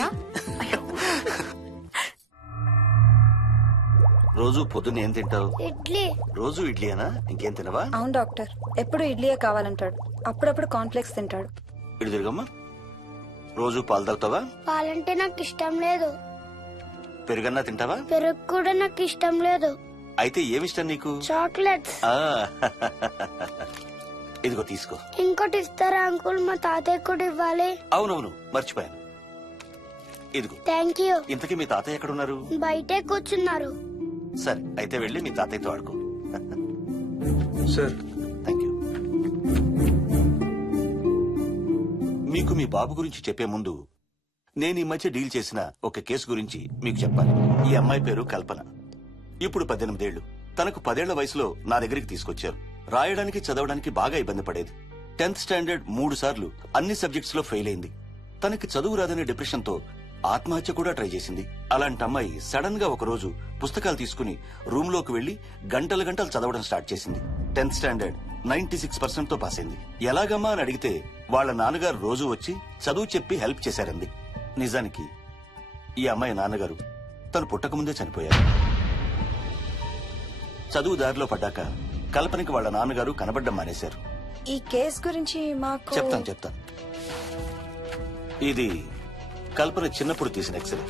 రోజు పొద్దున్న ఏం తింటావు? ఇడ్లీ. రోజు ఇడ్లీనా? ఇంకేం తినవా? అవును డాక్టర్, ఎప్పుడు ఇడ్లీయే కావాలంటాడు. అప్పుడప్పుడు కాన్ఫ్లెక్స్ తింటాడు. ఇటు తిరగమ్మా. రోజు పాలు తాగుతావా? పాలంటే నాకు ఇష్టం లేదు. పెరుగన్నా తింటావా? పెరుగు కూడా నాకు ఇష్టం లేదు. అయితే ఏమిష్టం నీకు? చాక్లెట్స్. ఆ, ఇదిగో తీసుకో. ఇంకోటి ఇస్తారా అంకుల్? మా తాతయ్య కూడా ఇవ్వాలి. అవునవును మర్చిపోయాను. ఇదిగో. Thank you. ఇంతకీ మీ తాతయ్య ఎక్కడున్నారు? బయటే కూర్చున్నారు. సరే అయితే వెళ్ళి మీ తాతయ్యతో ఆడుకో. Sir thank you. మీకు మీ బాబు గురించి చెప్పే ముందు నేను ఈ మధ్య డీల్ చేసిన ఒక కేసు గురించి మీకు చెప్పాలి. ఈ అమ్మాయి పేరు కల్పన. ఇప్పుడు 18 ఏళ్లు. తనకు 10 ఏళ్ల వయసులో నా దగ్గరికి తీసుకొచ్చారు. రాయడానికి చదవడానికి బాగా ఇబ్బంది పడేది. 10th స్టాండర్డ్ 3 సార్లు అన్ని సబ్జెక్ట్స్ లో ఫెయిల్ అయింది. తనకి చదువు రాదనే డిప్రెషన్ తో ఆత్మహత్య కూడా ట్రై చేసింది. అలాంటి అమ్మాయి సడన్ గా ఒక రోజు పుస్తకాలు తీసుకుని రూమ్ లోకి వెళ్లి గంటలు గంటలు చదవడం స్టార్ట్ చేసింది. 10th స్టాండర్డ్ 96% తో పాస్ అయింది. ఎలాగమ్మా అని అడిగితే వాళ్ళ నాన్నగారు రోజు వచ్చి చదువు చెప్పి హెల్ప్ చేశారంది. నిజానికి ఈ అమ్మాయి నాన్నగారు తను పుట్టకముందే చనిపోయారు. చదువు దారిలో పడ్డాక కల్పనకి వాళ్ళ నాన్నగారు కనబడ్డం మానేశారు. ఈ కేస్ గురించి మాకు చెప్తాను. ఇది కల్పన చిన్నప్పుడు తీసిన ఎక్స్రే.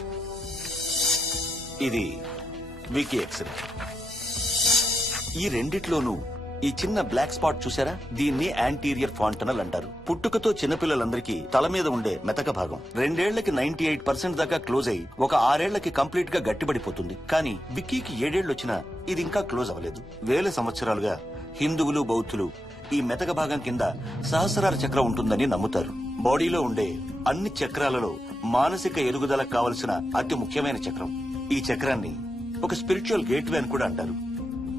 ఇది వికీ ఎక్స్రే. ఈ రెండిట్లోనూ ఈ చిన్న బ్లాక్ స్పాట్ చూసారా? దీన్ని యాంటీరియర్ ఫాంటనల్ అంటారు. పుట్టుకతో చిన్నపిల్లలందరికీ తల మీద ఉండే మెతక భాగం 2 ఏళ్లకి 98% దాకా క్లోజ్ అయి ఒక 6 ఏళ్లకి కంప్లీట్ గా గట్టిపడిపోతుంది. కానీ విక్కీకి 7 ఏళ్లు వచ్చినా ఇది ఇంకా క్లోజ్ అవ్వలేదు. వేల సంవత్సరాలుగా హిందువులు బౌద్ధులు ఈ మెతక భాగం కింద సహస్రార చక్రం ఉంటుందని నమ్ముతారు. బాడీలో ఉండే అన్ని చక్రాలలో మానసిక ఎదుగుదలకు కావలసిన అతి ముఖ్యమైన చక్రం. ఈ చక్రాన్ని ఒక స్పిరిచువల్ గేట్వే అని కూడా అంటారు.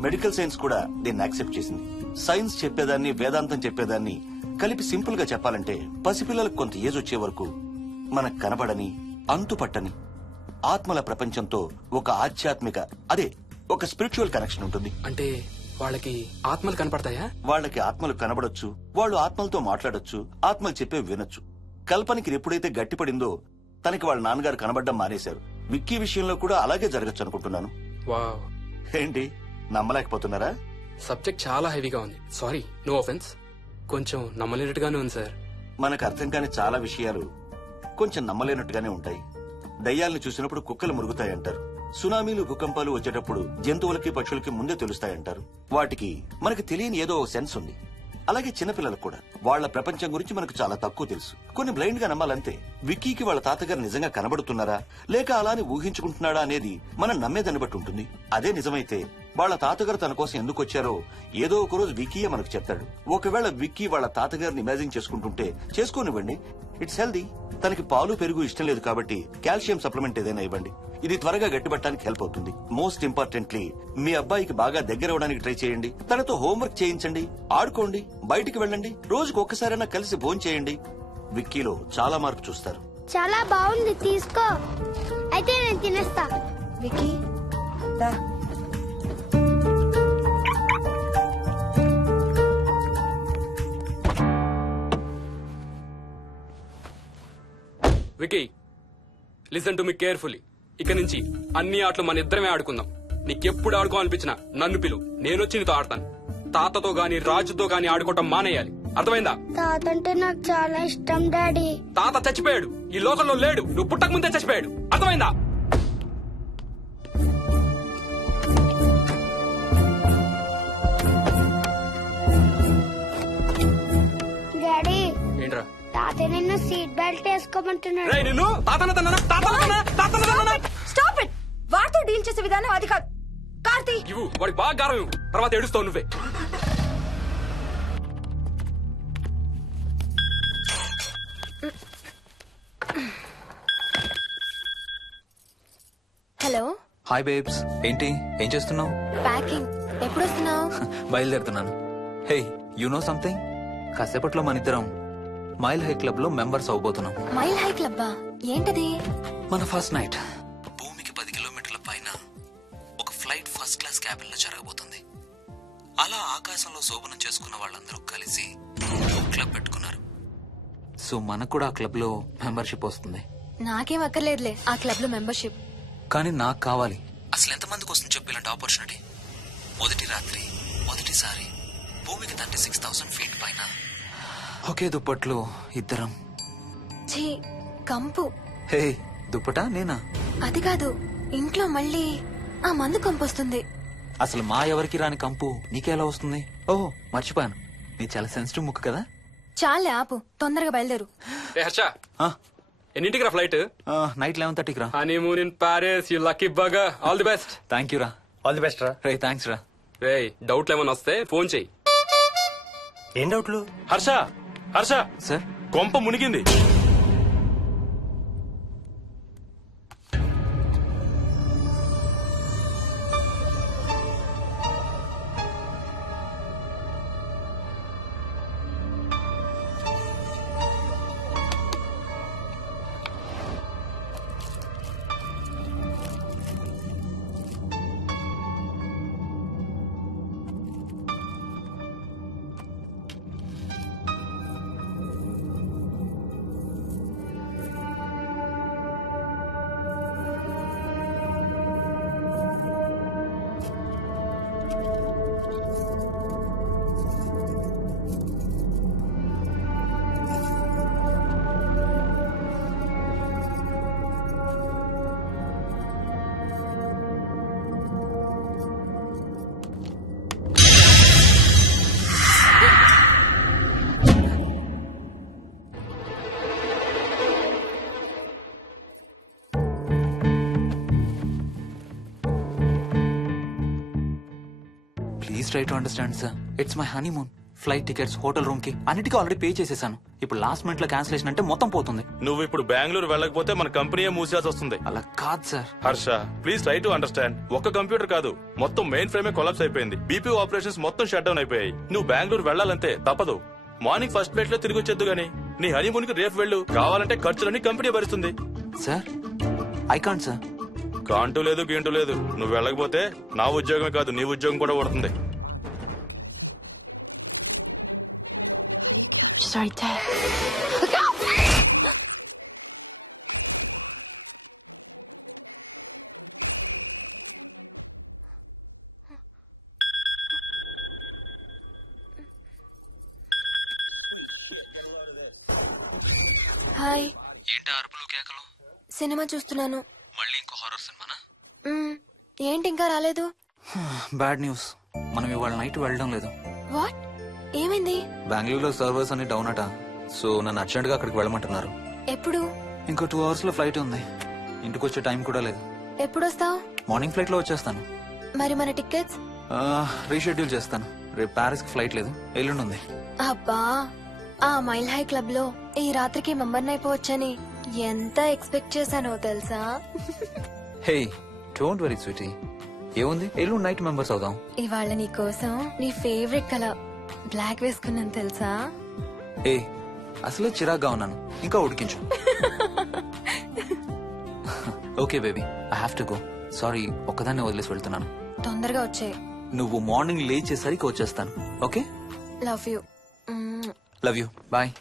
మెడికల్ సైన్స్ కూడా దీన్ని యాక్సెప్ట్ చేసింది. సైన్స్ చెప్పేదాన్ని వేదాంతం చెప్పేదాన్ని కలిపి సింపుల్ గా చెప్పాలంటే పసిపిల్లలకు కొంత ఏజ్ వచ్చే వరకు మనకు కనబడని అంతుపట్టని ఆత్మల ప్రపంచంతో ఒక ఆధ్యాత్మిక అదే ఒక స్పిరిచువల్ కనెక్షన్ ఉంటుంది. అంటే వాళ్ళకి ఆత్మలు కనపడతాయా? వాళ్ళకి ఆత్మలు కనబడొచ్చు, వాళ్ళు ఆత్మలతో మాట్లాడొచ్చు, ఆత్మలు చెప్పే వినొచ్చు. కల్పనకి ఎప్పుడైతే గట్టిపడిందో తనకి వాళ్ళ నాన్నగారు కనబడ్డం మానేశారు. విక్కీ విషయంలో కూడా అలాగే జరగచ్చు అనుకుంటున్నాను. వావ్, ఏంటి నమ్మలేకపోతున్నారా? సబ్జెక్ట్ చాలా హెవీగా ఉంది. Sorry, no offence. కొంచెం నమ్మలేనట్టుగానే ఉంది సార్. మనకు అర్థం కాని చాలా విషయాలు కొంచెం నమ్మలేనట్టుగానే ఉంటాయి. దయ్యాల్ని చూసినప్పుడు కుక్కలు మురుగుతాయంటారు. సునామీలు భూకంపాలు వచ్చేటప్పుడు జంతువులకి పక్షులకి ముందే తెలుస్తాయంటారు. వాటికి మనకి తెలియని ఏదో సెన్స్ ఉంది. అలాగే చిన్నపిల్లలకు కూడా వాళ్ల ప్రపంచం గురించి మనకు చాలా తక్కువ తెలుసు. కొన్ని బ్లైండ్ గా నమ్మాలంతే. విక్కీకి వాళ్ళ తాతగారు నిజంగా కనబడుతున్నారా లేక అలానే ఊహించుకుంటున్నాడా అనేది మనం నమ్మేదాన్ని బట్టి ఉంటుంది. అదే నిజమైతే వాళ్ళ తాతగారు తన కోసం ఎందుకు వచ్చారో ఏదో ఒక రోజు విక్కీయే మనకు చెప్తాడు. ఒకవేళ విక్కీ వాళ్ళ తాతగారిని ఇమాజిన్ చేసుకుంటుంటే చేసుకోనివ్వండి, ఇట్స్ హెల్దీ. తనకి పాలు పెరుగు ఇష్టం లేదు కాబట్టి కాల్షియం సప్లిమెంట్ ఏదైనా ఇవ్వండి. ఇది త్వరగా గట్టిపట్టడానికి హెల్ప్ అవుతుంది. మోస్ట్ ఇంపార్టెంట్లీ మీ అబ్బాయికి బాగా దగ్గర అవడానికి ట్రై చేయండి. తనతో హోంవర్క్ చేయించండి, ఆడుకోండి, బయటికి వెళ్ళండి, రోజుకు ఒక్కసారైనా కలిసి భోజనం చేయండి. విక్కీలో చాలా మార్పు చూస్తారు. చాలా బాగుంది, తీసుకో. అయితే నేను తినేస్తా. విక్కీ దా. Vicky, listen to me carefully. ఇక నుంచి అన్ని ఆటలు మన ఇద్దరమే ఆడుకుందాం. నీకెప్పుడు ఆడుకోవాలనిపించినా నన్ను పిలు, నేనొచ్చి నీతో ఆడతాను. తాతతో గాని రాజుతో గాని ఆడుకోవటం మానేయాలి, అర్థమైందా? తాత అంటే నాకు చాలా ఇష్టం డాడీ. తాత చచ్చిపోయాడు, ఈ లోకంలో లేడు. నువ్వు పుట్టక ముందే చచ్చిపోయాడు, అర్థమైందా? డాడీ ఏంట్రా? తాత నిన్ను సీట్ బెల్ట్ వేసుకోమంటున్నాడు. రేయ్, నిన్ను స్టాప్ ఇట్. వాడితో డీల్ చేసే విధానం అది కాదు. కార్తీ, ఇవ్వు, వాడికి బాగా గారం ఇవ్వు, తర్వాత ఏడుస్తావు నువ్వే. Hello, hi babes. ఏంటి, ఏం చేస్తున్నావు? ప్యాకింగ్. ఎప్పుడు వస్తున్నావు? బయలుదేరుతున్నాను. Hey, you know something? కాసేపట్లో మన ఇద్దరం మైల్ హై క్లబ్ లో మెంబర్స్ అవబోతున్నాం. మైల్ హై క్లబ్బా? ఏంటది? మన ఫస్ట్ నైట్ భూమికి 10 కిలోమీటర్ల పైన ఒక ఫ్లైట్ ఫస్ట్ క్లాస్ క్యాబిన్ లో జరగబోతుంది. అలా ఆకాశంలో శోభనం చేసుకున్న వాళ్ళందరూ కలిసి క్లబ్ పెట్టుకున్నారు. సో మనకు కూడా ఆ క్లబ్ లో మెంబర్షిప్ వస్తుంది. నాకేం అక్కర్లేదులే ఆ క్లబ్ లో మెంబర్షిప్. కానీ నాకు కావాలి. అసలు ఎంతమందికి వస్తుంది చెప్పు ఇలాంటి ఆపర్చునిటీ? మొదటి రాత్రి, మొదటిసారి భూమికి 36,000 ఫీట్ పైన ఒకే దుప్పట్లో ఇద్దరం. ఛీ, కంపు. హే, దుప్పటా నేనా? అది కాదు, ఇంట్లో మళ్ళీ ఆ మందు కంపొస్తుంది. అసలు మా ఎవరికి రాని కంపు నీకెలా వస్తుంది? ఓహో, మర్చిపోయాను, నీ చాలా సెన్సిటివ్ ముక్కు కదా. చాలే ఆపు, తొందరగా బయలుదేరు. ఏ హర్ష, ఎన్నింటికి రా ఫ్లైట్? నైట్ 11:30కి రా. Honeymoon in Paris, you lucky బగా. All the best. Thank you రా. ఆల్ ది బెస్ట్ రా. రే, థ్యాంక్స్ రా. రే, డౌట్లు ఏమైనా వస్తే ఫోన్ చెయ్యి. ఏం డౌట్లు? హర్ష, హర్ష, సార్, కొంప మునిగింది. Please try to understand sir. It's my honeymoon. Flight tickets, hotel room కి అన్నిటికీ ఆల్రెడీ పే చేసేసాను. ఇప్పుడు లాస్ట్ మినిట్ లో క్యాన్సిలేషన్ అంటే మొత్తం పోతుంది. నువ్వు ఇప్పుడు బెంగళూరు వెళ్ళకపోతే మన కంపెనీయే మూసేయాల్సి వస్తుంది. అలా కాదు sir. Harsha, please try to understand. ఒక్క కంప్యూటర్ కాదు, మొత్తం మెయిన్ ఫ్రేమే కొలాప్స్ అయిపోయింది. బీపీ ఆపరేషన్స్ మొత్తం షట్ డౌన్ అయిపోయాయి. నువ్వు బెంగళూరు వెళ్ళాలంటే తప్పదు. మార్నింగ్ ఫస్ట్ ఫ్లైట్ లో తిరిగి వచ్చేద్దు గానీ నీ హనీమూన్ కి రేపు వెళ్ళు. కావాలంటే ఖర్చులన్నీ కంపెనీ భరిస్తుంది. Sir, I can't sir. కాంటూ లేదు, గీంటూ లేదు. నువ్వు వెళ్ళకపోతే నా ఉద్యోగమే కాదు, నీ ఉద్యోగం కూడా పడుతుంది. Right there. హాయ్. ఏంటి అరుపులు కేకలు? సినిమా చూస్తున్నాను. మళ్ళీ ఇంకో హారర్ సినిమానా? ఏంటి ఇంకా రాలేదు? బ్యాడ్ న్యూస్, మనం ఇవాళ నైట్ వెళ్ళడం లేదు. వాట్? ఏమైంది? బెంగళూరులో సర్వర్స్ అన్ని డౌన్ అట. సో నన్ను అర్జెంట్ గా అక్కడికి వెళ్ళమంటున్నారు. ఎప్పుడు? ఇంకో 2 hours లో ఫ్లైట్ ఉంది. ఇంటికి వచ్చే టైం కూడా లేదు. ఎప్పుడు వస్తావు? మార్నింగ్ ఫ్లైట్ లో వచ్చేస్తాను. మరి మన టికెట్స్? రీషెడ్యూల్ చేస్తాను. రేపు ప్యారిస్ కి ఫ్లైట్ లేదు, ఎల్లుండి ఉంది. అబ్బా, ఆ మైల్ హై క్లబ్ లో ఈ రాత్రికి మెంబర్ని అయిపోవచ్చని ఎంత ఎక్స్పెక్ట్ చేశానో తెలుసా? హే డోంట్ వరీ స్వీటీ, ఏముంది ఎల్లుండి నైట్ మెంబర్స్ అవుదాం. ఇవాళ నీ కోసం నీ ఫేవరెట్ కలర్ బ్లాక్ వేసుకున్నాను తెలుసా? ఏ అసలే చిరాగ్గా ఉన్నాను, ఇంకా ఉడికించు. Okay baby, I have to go. Sorry, ఒక్కదాన్ని వదిలేసి వెళ్తున్నాను. తొందరగా వచ్చే. నువ్వు మార్నింగ్ లేచేసరికి వచ్చేస్తాను. Okay, love you. Love you, bye.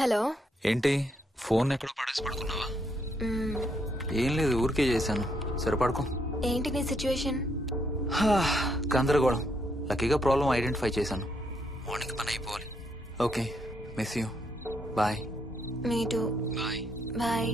Hello. ఏంటి ఫోన్ ఎక్కడో పడేసి పడుకున్నావా? ఏం లేదు, ఊరికే చేశాను. సరే పడుకో. ఏంటి నీ సిచ్యువేషన్? గందరగోళం. లక్కీగా ప్రాబ్లం ఐడెంటిఫై చేశాను. మార్నింగ్ పని అయిపోవాలి. Okay, miss you. Bye. Me too. Bye. Bye.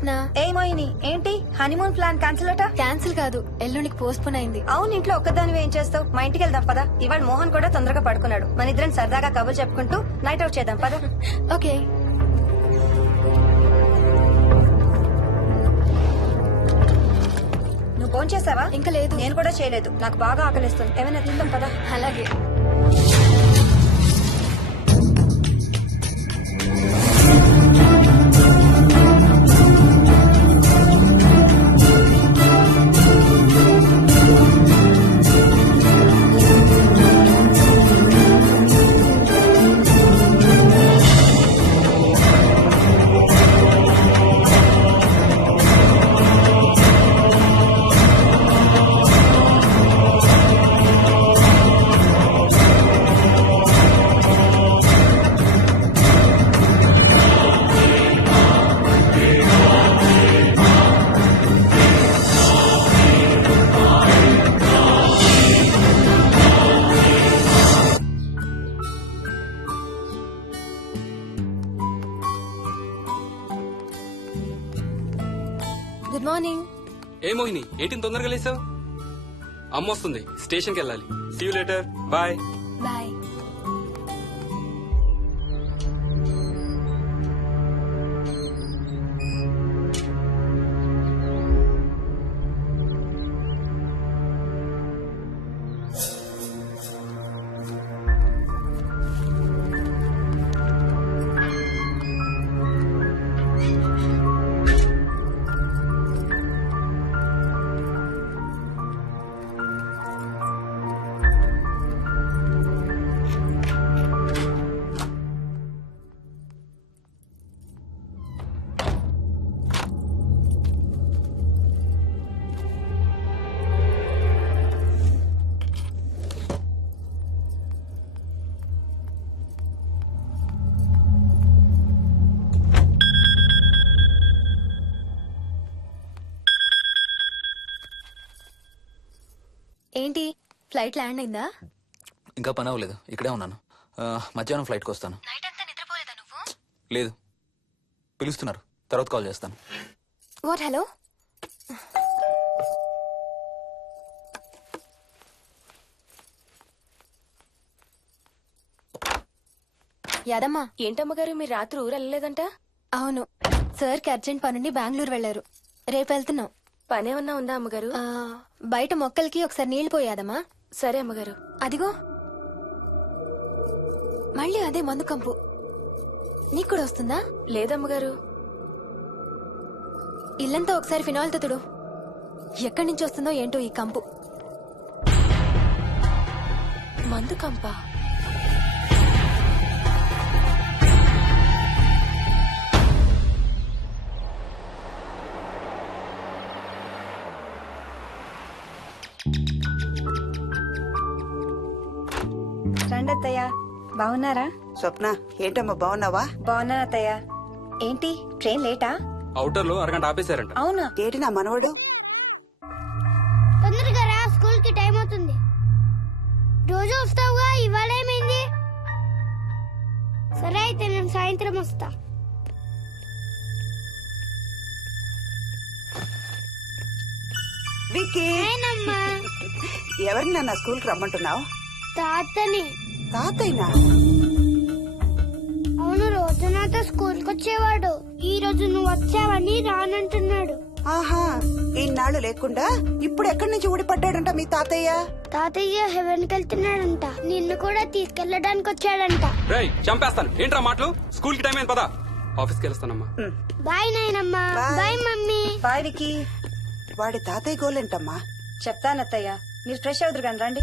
Swapna. ఏ మోహిని, ఏంటి హనీమూన్ ప్లాన్ క్యాన్సిల్ అట? క్యాన్సిల్ కాదు, ఎల్లుండికి పోస్ట్ పోన్ అయింది. అవును, ఇంట్లో ఒక్కదానివే ఏం చేస్తావు? మా ఇంటికి వెళ్దాం పదా. ఇవాళ మోహన్ కూడా తొందరగా పడుకున్నాడు. మన ఇద్దరం సరదాగా కబుర్లు చెప్పుకుంటూ నైట్ అవుట్ చేద్దాం పదా. ఓకే. నువ్వు ఫోన్ చేసావా? ఇంకా లేదు. నేను కూడా చేయలేదు. నాకు బాగా ఆకలిస్తుంది. ఏమైనా తిందాం పదా. అలాగే. Good morning. ఏ మోహిని, ఏంటి తొందరగా లేసావు? అమ్మ వస్తుంది, స్టేషన్కి వెళ్ళాలి. See you later. Bye. Bye. ఏంటి, ఫ్లైట్ ల్యాండ్ అయిందా? ఇంకా పని అవ్వలేదు, ఇక్కడే ఉన్నాను. మధ్యాహ్నం ఫ్లైట్కి వస్తాను. నైట్ అంతా నిద్రపోలేదా నువ్వు? లేదు, పిలుస్తున్నారు, తర్వాత కాల్ చేస్తాను. వాట్? హలో. యాదమ్మా. ఏంటమ్మగారు, మీరు రాత్రి ఊరు వెళ్ళలేదంట? అవును, సార్కి అర్జెంట్ పనుండి బెంగళూరు వెళ్లారు. రేపు వెళ్తున్నాం. పనేమన్నా ఉందా అమ్మగారు? బయట మొక్కలకి ఒకసారి నీళ్లు పోయాదమ్మా. సరే అమ్మగారు. అదిగో మళ్ళీ అదే మందు కంపు. నీకు కూడా వస్తుందా? లేదమ్మగారు. ఇల్లంతా ఒకసారి ఫినాయిల్ తో తుడు. ఎక్కడి నుంచి వస్తుందో ఏంటో ఈ కంపు. మందు కంపా? రండి అత్తయ్య. బాగున్నారా? స్వప్న, ఏంటమ్మా బాగున్నావా? బాగున్నాను అత్తయ్య. ఏంటి ట్రైన్ లేటా? అవుటర్ లో అరగంట ఆపేశారంట. అవునా? ఏంటి నా మనవడు? తొందరగా రా, స్కూల్ కి టైం అవుతుంది. రోజు వస్తావుగా, ఇవాళ ఏమైంది? సరే అయితే నేను సాయంత్రం వస్తా. విక్కీ, ఎవరిని నా స్కూల్ కి రమ్మంటున్నావు? తాతని. తాతయ్యనా? అవును, రోజు నాతో స్కూల్ కి వచ్చేవాడు. ఈ రోజు నువ్వు వచ్చావని రానంటున్నాడు. ఆహా, ఇన్నాళ్ళు లేకుండా ఇప్పుడు ఎక్కడి నుంచి ఊడిపడ్డాడంట మీ తాతయ్య? తాతయ్య హెవెన్ కి వెళ్తున్నాడంట. నిన్ను కూడా తీసుకెళ్లడానికి వచ్చాడంట. రేయ్, చంపేస్తాను. ఏంట్రా మాటలు? స్కూల్ కి టైం అయింది, పదా. ఆఫీస్కి వెళ్తానమ్మా. బాయ్ నాయనమ్మా. Bye mummy. బాయ్ వికీ. వాడి తాతయ్య గోలేంటమ్మా? చెప్తానత్తయ్య, మీరు ఫ్రెష్ అవుతురు కానీ రండి.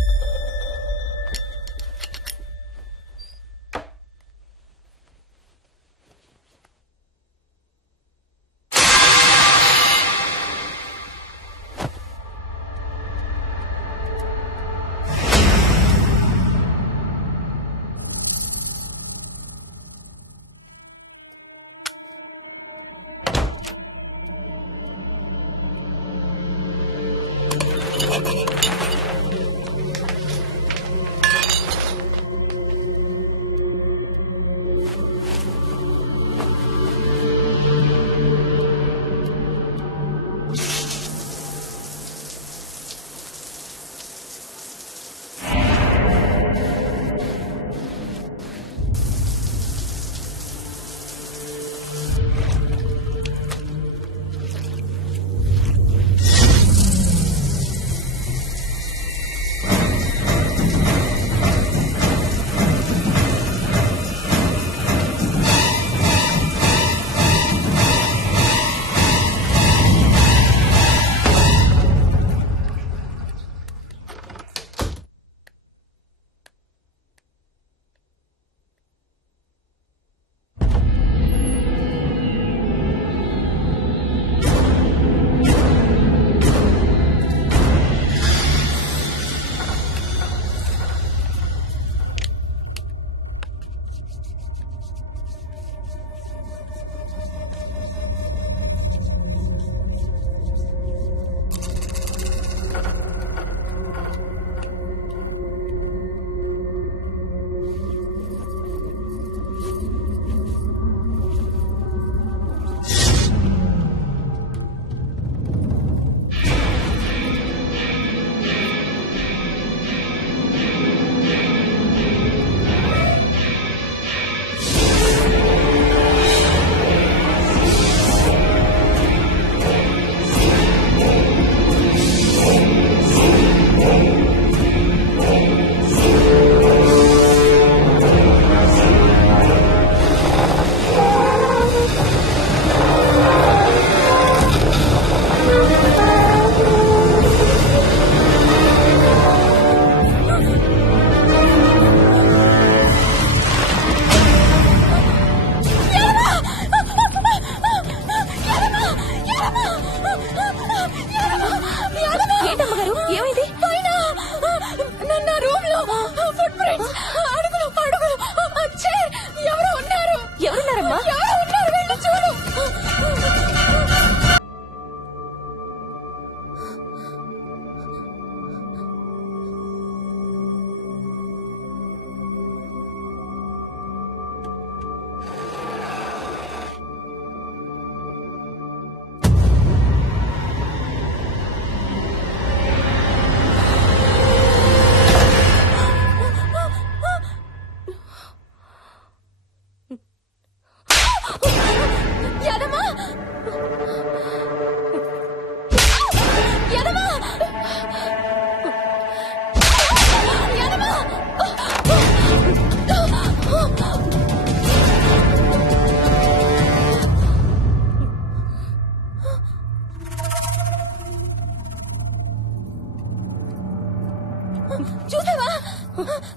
చూసావా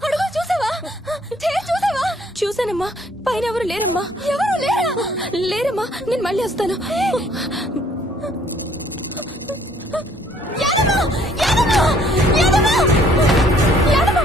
అడుగు చూసావా చూసావా? చూసానమ్మా, పైన ఎవరు లేరమ్మా. ఎవరు లేరా? లేరమ్మా, నేను మళ్ళీ వస్తాను. యాదమ్మ! యాదమ్మ! యాదమ్మ! యాదమ్మ!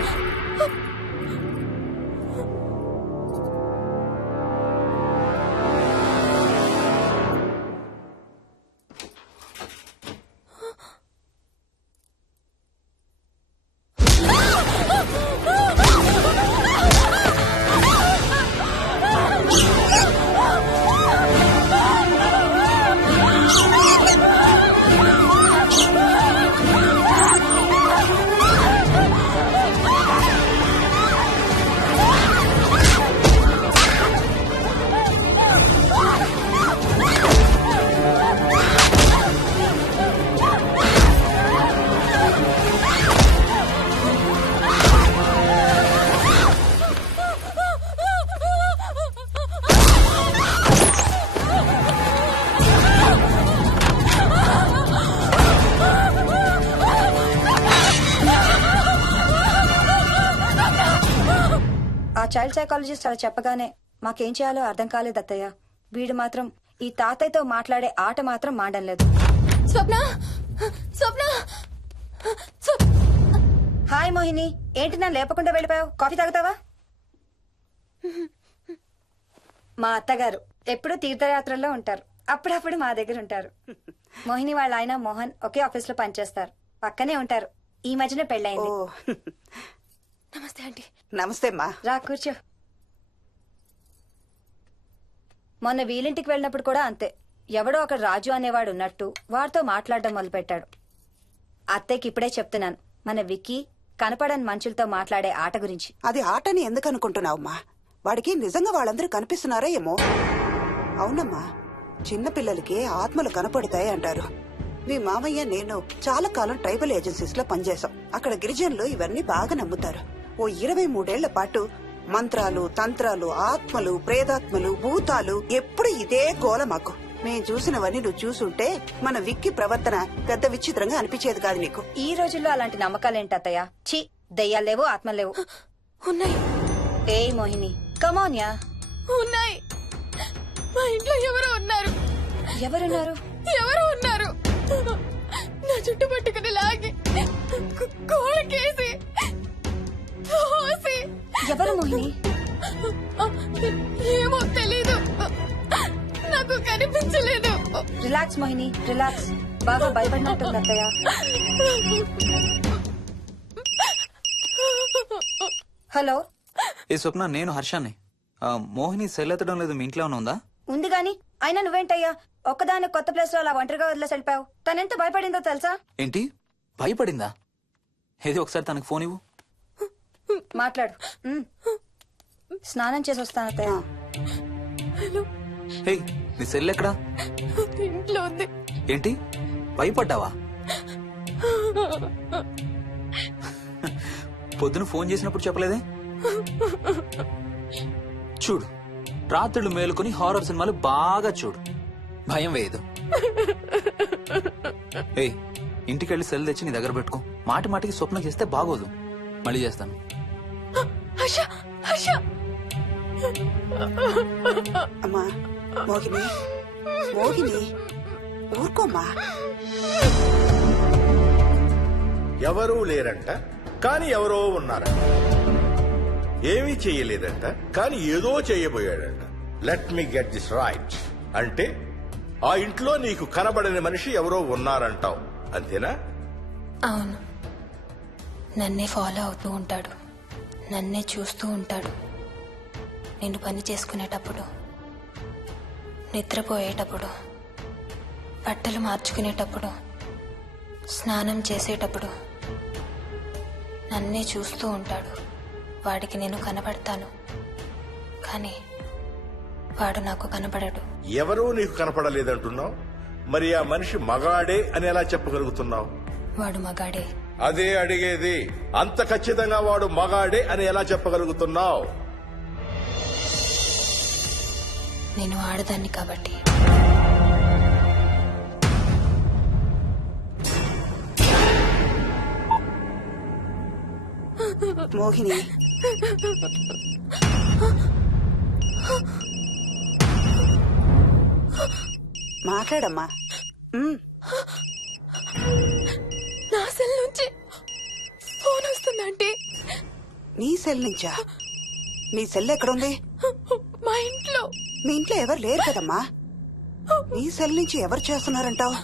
ఆ చైల్డ్ సైకాలజిస్ట్ అలా చెప్పగానే మాకేం చేయాలో అర్థం కాలేదు అత్తయ్య. వీడు మాత్రం ఈ తాతయ్యతో మాట్లాడే ఆట మాత్రం మాడం లేదు. స్వప్న స్వప్న హాయ్ మోహిని, ఏంటి నన్ను లేపకుండా వెళ్ళిపోయావు? కాఫీ తాగుతావా? మా అత్తగారు ఎప్పుడూ తీర్థయాత్రల్లో ఉంటారు, అప్పుడప్పుడు మా దగ్గర ఉంటారు. మోహిని వాళ్ళ ఆయన మోహన్ ఒకే ఆఫీస్ లో పనిచేస్తారు, పక్కనే ఉంటారు. ఈ మధ్యన పెళ్ళైంది. నమస్తే ఆంటీ. నమస్తే అమ్మా. రా కూర్చో. మొన్న వీలింటికి వెళ్ళినప్పుడు కూడా అంతే. ఎవడో ఒక రాజు అనేవాడు ఉన్నట్టు వాడితో మాట్లాడడం మొదలుపెట్టాడు. అత్తయ్యకి ఇప్పుడే చెప్తున్నాను, మన విక్కీ కనపడని మనుషులతో మాట్లాడే ఆట గురించి. అది ఆటని ఎందుకు అనుకుంటున్నావమ్మా? వాడికి నిజంగా వాళ్ళందరూ కనిపిస్తున్నారా ఏమో. అవునమ్మా, చిన్నపిల్లలకి ఆత్మలు కనపడతాయి అంటారు. మీ మామయ్య నేను చాలా కాలం ట్రైబల్ ఏజెన్సీస్ లో పనిచేశాం. అక్కడ గిరిజనులు ఇవన్నీ బాగా నమ్ముతారు. ఓ 23 ఏళ్ల పాటు మంత్రాలు, తంత్రాలు, ఆత్మలు, ప్రేతాత్మలు, భూతాలు, ఎప్పుడు ఇదే గోల మాకు. మేం చూసినవన్నీ నువ్వు చూసుంటే మన విక్కి ప్రవర్తన పెద్ద విచిత్రంగా అనిపించేది కాదు నీకు. ఈ రోజుల్లో అలాంటి నమ్మకాలేంటి అత్తయ్య? ఛీ, దెయ్యాలు లేవు, ఆత్మలు లేవు. ఉన్నాయి. ఏ మోహిని, కమోన్యా. ఉన్నాయి. మా ఇంట్లో ఎవరో ఉన్నారు. ఎవరున్నారు? ఎవరో ఉన్నారు. నా చుట్టు పట్టుకుని లాగి కోళ్ళకేసి తోసి. ఎవరు మోహిని? ఏమో తెలీదు, నాకు కనిపించలేదు. Relax Mohini, relax. బాగా భయపడినట్టుంది అత్తయ్య. హలో. ఏ స్వప్న, నేను హర్షాన్ని. మోహిని సెల్ ఎత్తడం లేదు, మీ ఇంట్లో ఏమైనా ఉందా? ఉంది గాని, అయినా నువ్వేంటయ్యా ఒక్కదాని కొత్త ప్లేస్ లో అలా ఒంటరిగా వదిలేసి వెళ్ళిపోయావు? తనెంత భయపడిందో తెలుసా? ఏంటి, భయపడిందా? ఏది ఒకసారి తనకు ఫోన్ ఇవ్వు. మాట్లాడు. స్నానం చేసి వస్తాను అత్తయ్య. హే, నీ సెల్ ఎక్కడా? ఇంట్లో ఉంది. ఏంటి, భయపడ్డావా? పొద్దున ఫోన్ చేసినప్పుడు చెప్పలేదే? చూడు, రాత్రులు మేలుకొని హారర్ సినిమాలు బాగా చూడు, భయం వేయదు. ఏయ్, ఇంటికెళ్ళి సెల్ తెచ్చి నీ దగ్గర పెట్టుకో. మాటి మాటికి స్వప్నం చేస్తే బాగోదు. మళ్ళీ చేస్తాను. అమ్మా మోహిని, మోహిని ఊరుకోమ్మా. ఎవరూ లేరంట, కానీ ఎవరో ఉన్నారంట. ఏమీ చెయ్యలేదంట, కానీ ఏదో చెయ్యబోయాడంట. Let me get this right. అంటే ఆ ఇంట్లో నీకు కనబడని మనిషి ఎవరో ఉన్నారంటావు, అంతేనా? అవును. నన్నే ఫాలో అవుతూ ఉంటాడు, నన్నే చూస్తూ ఉంటాడు. నేను పని చేసుకునేటప్పుడు, నిద్రపోయేటప్పుడు, బట్టలు మార్చుకునేటప్పుడు, స్నానం చేసేటప్పుడు నన్నే చూస్తూ ఉంటాడు. వాడికి నేను కనబడతాను, కానీ వాడు నాకు కనబడడు. ఎవరూ నీకు కనపడలేదంటున్నావు, మరి ఆ మనిషి మగాడే అని ఎలా చెప్పగలుగుతున్నావు? వాడు మగాడే. అదే అడిగేది. అంత ఖచ్చితంగా వాడు మగాడే అని ఎలా చెప్పగలుగుతున్నావు? నేను ఆడదాన్ని కాబట్టి. మోహిని మాట్లాడమ్మా. నా సెల్ నుంచి ఫోన్ వస్తుందంటే నీ సెల్ నుంచా? నీ సెల్ ఎక్కడుంది? మా ఇంట్లో. మీ ఇంట్లో ఎవరు లేరు కదమ్మా. నీ సెల్ నుంచి ఎవరు చేస్తున్నారంటావు?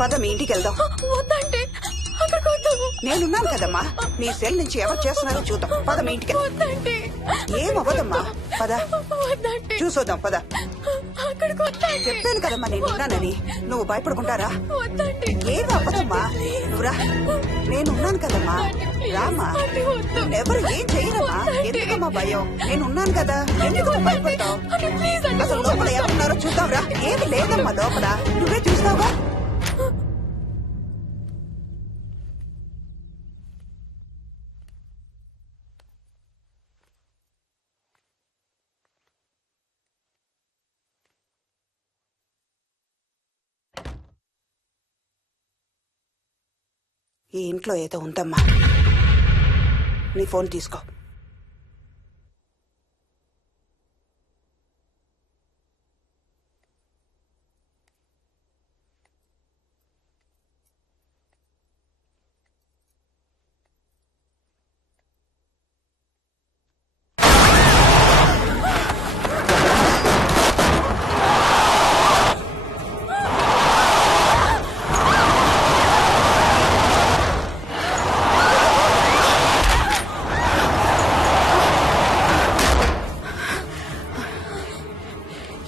పద మీ ఇంటికి వెళ్దాం. వద్దంటే అక్కడికి వద్దాము. నేనున్నాను కదమ్మా. నీ సెల్ నుంచి ఎవరు చేస్తున్నారో చూద్దాం. పద మీ ఇంటికి. వద్దంటే ఏం అవ్వదమ్మా. పద వద్దంటే చూసొద్దాం. పద. అక్కడికి వద్దంటే. చెప్పాను కదమ్మా నేనున్నానని. నువ్వు భయపడుకుంటారా? వద్దంటే. ఏం అవ్వదమ్మా. నువ్వురా. నేనున్నాను కదమ్మా. రామ్మా. ఎవరు ఏం చేయరమ్మా. ఎందుకమ్మా భయం? నేనున్నాను కదా. ఎందుకమ్మా భయపడతావు? అసలు లోపల ఎవరున్నారో చూద్దాంరా. ఏమి లేదమ్మా లోపల. నువ్వే చూస్తావా? ఈ ఇంట్లో ఏదో ఉందమ్మా. నీ ఫోన్ తీసుకో.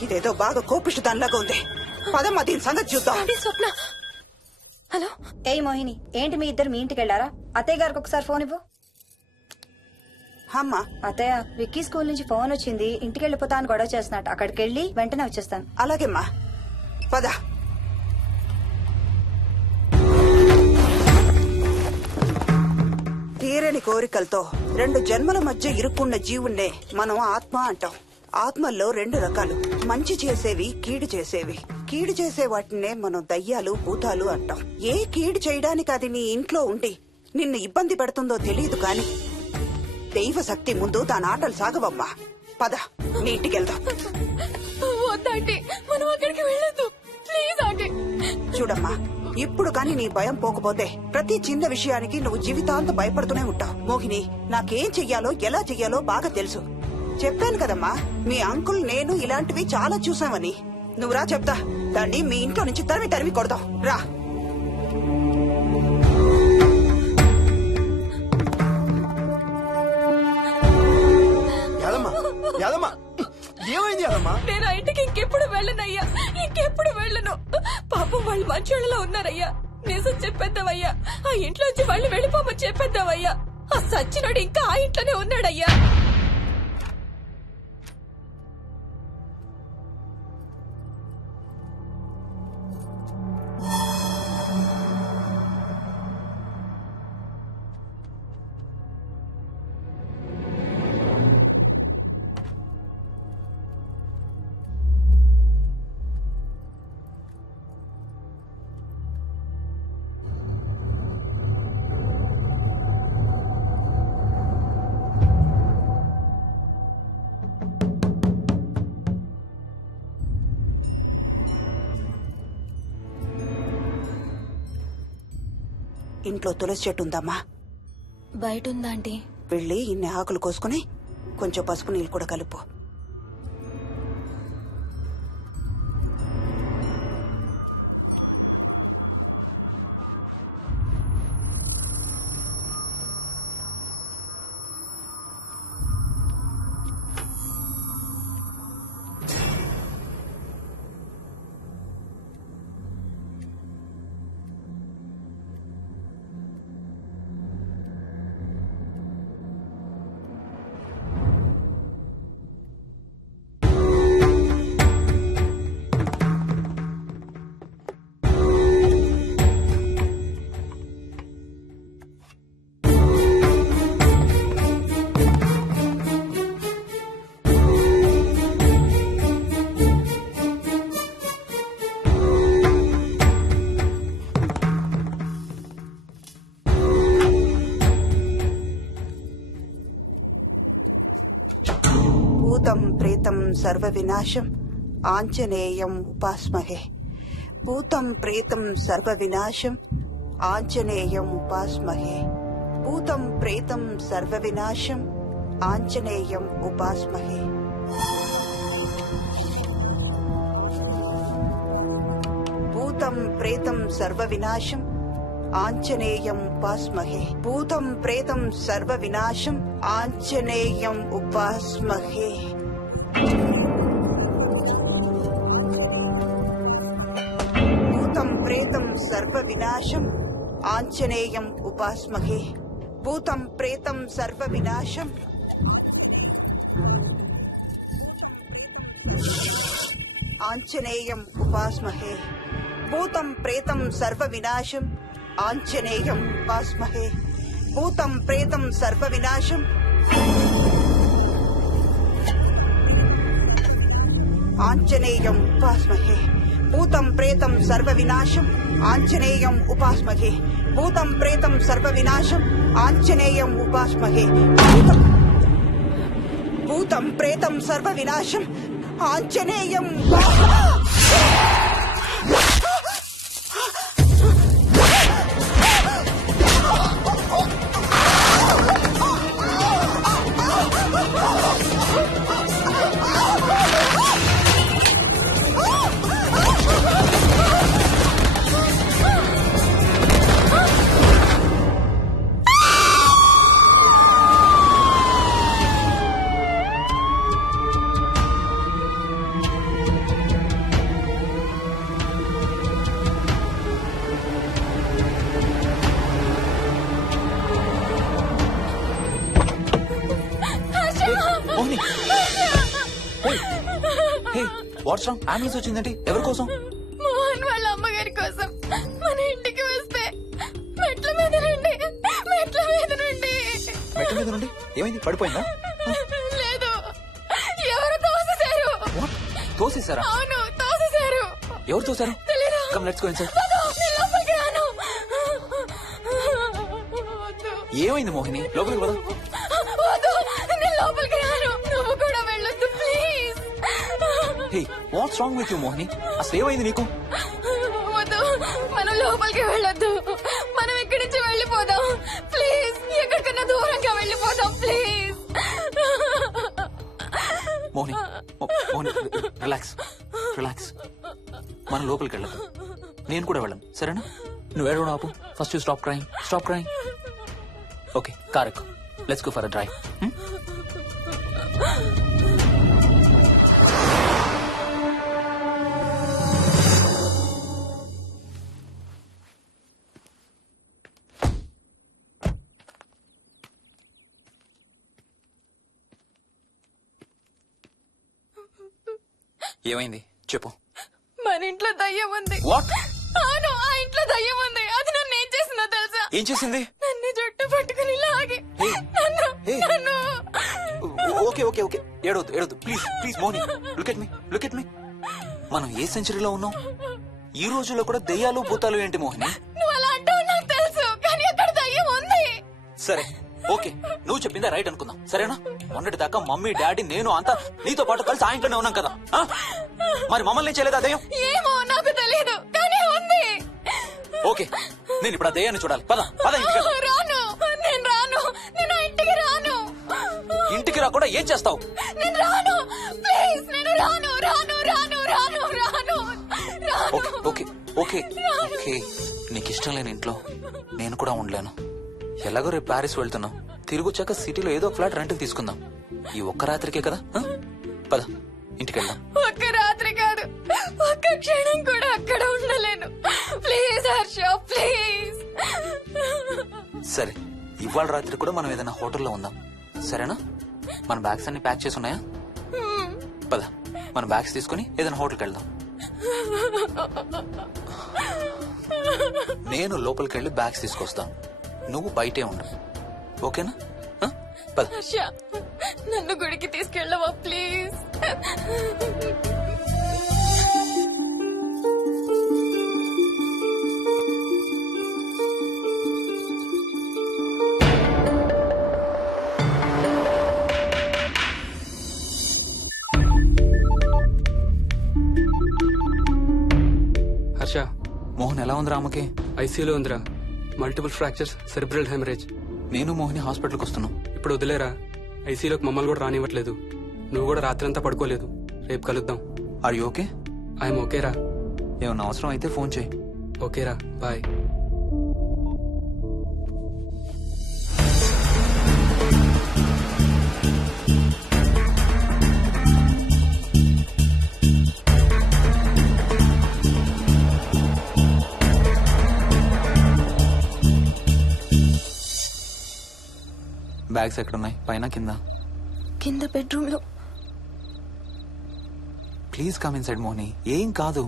ఇదేదో బాగా కోపిష్టి దానిలాగా ఉంది. పదమ్మా దీని సంగతి చూద్దాం. స్వప్న. హలో. ఏయ్ మోహిని, ఏంటి మీ ఇద్దరు మీ ఇంటికి వెళ్లారా? అత్తయ్య గారికి ఒకసారి ఫోన్ ఇవ్వు. అమ్మా. అత్తయ్య, విక్కీ స్కూల్ నుంచి ఫోన్ వచ్చింది. ఇంటికి వెళ్ళిపోతా అని గొడవ చేస్తున్నట్టు. అక్కడికి వెళ్ళి వెంటనే వచ్చేస్తాను. అలాగేమ్మా. పద. తీరని కోరికలతో 2 జన్మల మధ్య ఇరుక్కున్న జీవుణ్ణే మనం ఆత్మ అంటాం. ఆత్మల్లో 2 రకాలు. మంచి చేసేవి, కీడు చేసేవి. కీడు చేసే వాటినే మనం దయ్యాలు, భూతాలు అంటాం. ఏ కీడు చేయడానికి అది నీ ఇంట్లో ఉండి నిన్ను ఇబ్బంది పెడుతుందో తెలియదు కాని దైవ శక్తి ముందు దాని ఆటలు సాగవమ్మా. పద నీ ఇంటికి వెళ్దాం. వద్దంటే మనం అక్కడికి వెళ్ళొద్దు. ప్లీజ్ అంటే. చూడమ్మా, ఇప్పుడు కాని నీ భయం పోకపోతే ప్రతి చిన్న విషయానికి నువ్వు జీవితాంతం భయపడుతూనే ఉంటావు. మోహిని, నాకేం చెయ్యాలో ఎలా చెయ్యాలో బాగా తెలుసు. చెప్పాను కదమ్మా, మీ అంకుల్ నేను ఇలాంటివి చాలా చూసామని. నువ్వు రా చెప్తా. దాన్ని మీ ఇంట్లో నుంచి తరిమి కొడదాం. రా. ఏమైంది యాదమ్మా? నేను ఆ ఇంటికి ఇంకెప్పుడు వెళ్ళనయ్యా. ఇంకెప్పుడు వెళ్ళను. పాపం వాళ్ళు మంచోళ్ళలో ఉన్నారయ్యా. నిజం చెప్పేద్దామయ్యా. ఆ ఇంట్లోంచి వాళ్ళు వెళ్ళిపోమని చెప్పేద్దామయ్యా. ఆ సచ్చినోడు ఇంకా ఆ ఇంట్లోనే ఉన్నాడయ్యా. ఇంట్లో తులసి చెట్టు ఉందమ్మా. బయట ఉందా ఆంటీ? వెళ్ళి ఇన్ని ఆకులు కోసుకుని కొంచెం పసుపు నీళ్ళు కూడా కలుపు. సర్వ వినాశం ఆంజనేయం ఉపాస్మహే భూతం ప్రేతం సర్వ వినాశం ఆంజనేయం ఉపాస్మహే భూతం ప్రేతం సర్వ వినాశం ఆంజనేయం ఉపాస్మహే భూతం ప్రేతం సర్వ వినాశం ఆంజనేయం ఉపాస్మహే భూతం ప్రేతం సర్వ వినాశం ఆంజనేయం ఉపాస్మహే భూతం ప్రేతం సర్వ వినాశం ఆంజనేయం ఉపాస్మహే భూతం ప్రేతం సర్వ వినాశం ఆంజనేయం ఉపాస్మహే భూతం ప్రేతం సర్వ వినాశం ఆంజనేయం ఉపాస్మహే భూతం ప్రేతం సర్వ వినాశం ఆంజనేయం ఉపాస్మహే భూతం ప్రేతం సర్వ వినాశం ఆంజనేయం ఉపాస్మహే భూతం ప్రేతం సర్వ వినాశం ఆంజనేయం ఉపాస్మహే భూతం ప్రేతం సర్వ వినాశం ఆంజనేయం వాట్స్ రాంగ్? అంబులెన్స్ వచ్చిందంటే ఎవరి కోసం? మోహన్ వాళ్ళ అమ్మగారి కోసం. మన ఇంటికి వస్తే మెట్ల మీద నుండి మెట్ల మీద నుండి ఏమైంది? పడిపోయిందా? లేదు, ఎవరు తోసేశారు. తోసేశారా? అవును, తోసేశారు. ఎవరు తోసారు? తెలీదు. Come let's go inside. లోపలికి రాను. ఏమైంది మోహిని? లోపలికి పద. వద్దు, నేను లోపలికి రాను. నువ్వు కూడా వెళ్ళొద్దు please. Hey, watts wrong with you Mohini? అసలు ఏమైంది నీకు? వద్దు, మనం లోపలికి వెళ్ళొద్దు. మనం ఇక్కడి నుంచి వెళ్ళిపోదాం ప్లీజ్. ఎక్కడికన్నా దూరంగా వెళ్ళిపోదాం please. Mohini, Mohini relax relax. మనం లోపలికి వెళ్ళదు. నేను కూడా వెళ్ళను, సరేనా? నువ్వు ఏడవడం ఆపు. First you stop crying. Stop crying. Okay, car ఎక్కు. Let's go for a drive. ఏమైంది చెప్పు. మన ఇంట్లో దయ్యం ఉంది. వాట్? అవును, ఆ ఇంట్లో దయ్యం ఉంది. అది నన్ను ఏం చేసిందో తెలుసా? ఏం చేసింది? నన్ను జుట్టు పట్టుకుని లాగి నన్ను ఓకే ఓకే ఓకే, ఏడవద్దు ఏడవద్దు please please Mohini. Look at me, look at me. మనం ఏ సెంచరీలో ఉన్నాం? ఈ రోజుల్లో కూడా దెయ్యాలు భూతాలు ఏంటి మోహిని? నువ్వు అలా అంటావు నాకు తెలుసు, కానీ అక్కడ దయ్యం ఉంది. సరే ఓకే, నువ్వు చెప్పిందే రైట్ అనుకుందాం, సరేనా? మొన్నటి దాకా మమ్మీ డాడీ నేను అంతా నీతో పాటు కలిసి ఆ ఇంట్లోనే ఉన్నాం కదా. మరి మమ్మల్ని చేయలేదా దయ్యం? ఏమో నాకు తెలియదు, కానీ ఉంది. ఓకే, నేను ఇప్పుడు ఆ దయ్యాన్ని చూడాలి. పద పద ఇంటికి వెళ్దాం. రాను, నేను రాను. నేను ఆ ఇంటికి రాను. ఇంటికి రాకుండా ఏం చేస్తావు? నేను రాను ప్లీజ్. నేను రాను రాను రాను రాను రాను రాను. ఓకే ఓకే ఓకే ఓకే, నీకు ఇష్టం లేని ఇంట్లో నేను కూడా ఉండలేను. ఎలాగో రేపు ప్యారిస్ వెళ్తున్నాం. తిరిగి వచ్చాక సిటీలో ఏదో ఫ్లాట్ రెంట్కి తీసుకుందాం. ఈ ఒక్క రాత్రికే కదా. పద ఇంటికి వెళ్దాం. ఒక్క రాత్రి కాదు, ఒక్క క్షణం కూడా అక్కడ ఉండలేను. Please Harsha, please. సరే, ఇవాళ రాత్రి కూడా మనం ఏదైనా హోటల్లో ఉందాం, సరేనా? మన బ్యాగ్స్ అన్ని ప్యాక్ చేసి ఉన్నాయా? పద మన బ్యాగ్స్ తీసుకుని ఏదైనా హోటల్కి వెళ్దాం. నేను లోపలికి వెళ్ళి బ్యాగ్స్ తీసుకొస్తాను, నువ్వు బయటే ఉండు, ఓకేనా? పద. హర్ష, నన్ను గుడికి తీసుకెళ్ళవా ప్లీజ్? ఉందిరా అమ్మకి? ఐసీయూలో ఉందిరా. Multiple fractures, cerebral haemorrhage. నేను మోహిని హాస్పిటల్కి వస్తున్నాం. ఇప్పుడు వదిలేరా, ఐసీయూలోకి మమ్మల్ని కూడా రానివ్వట్లేదు. నువ్వు కూడా రాత్రంతా పడుకోలేదు. రేపు కలుద్దాం. Are you okay? ఐఎమ్ ఓకేరా. ఏమన్నా అవసరం అయితే ఫోన్ చేయి. ఓకేరా, బాయ్. బ్యాగ్స్ ఎక్కడున్నాయి? పైన కింద? కింద బెడ్రూమ్ లో. Please come inside Mohini. ఏం కాదు.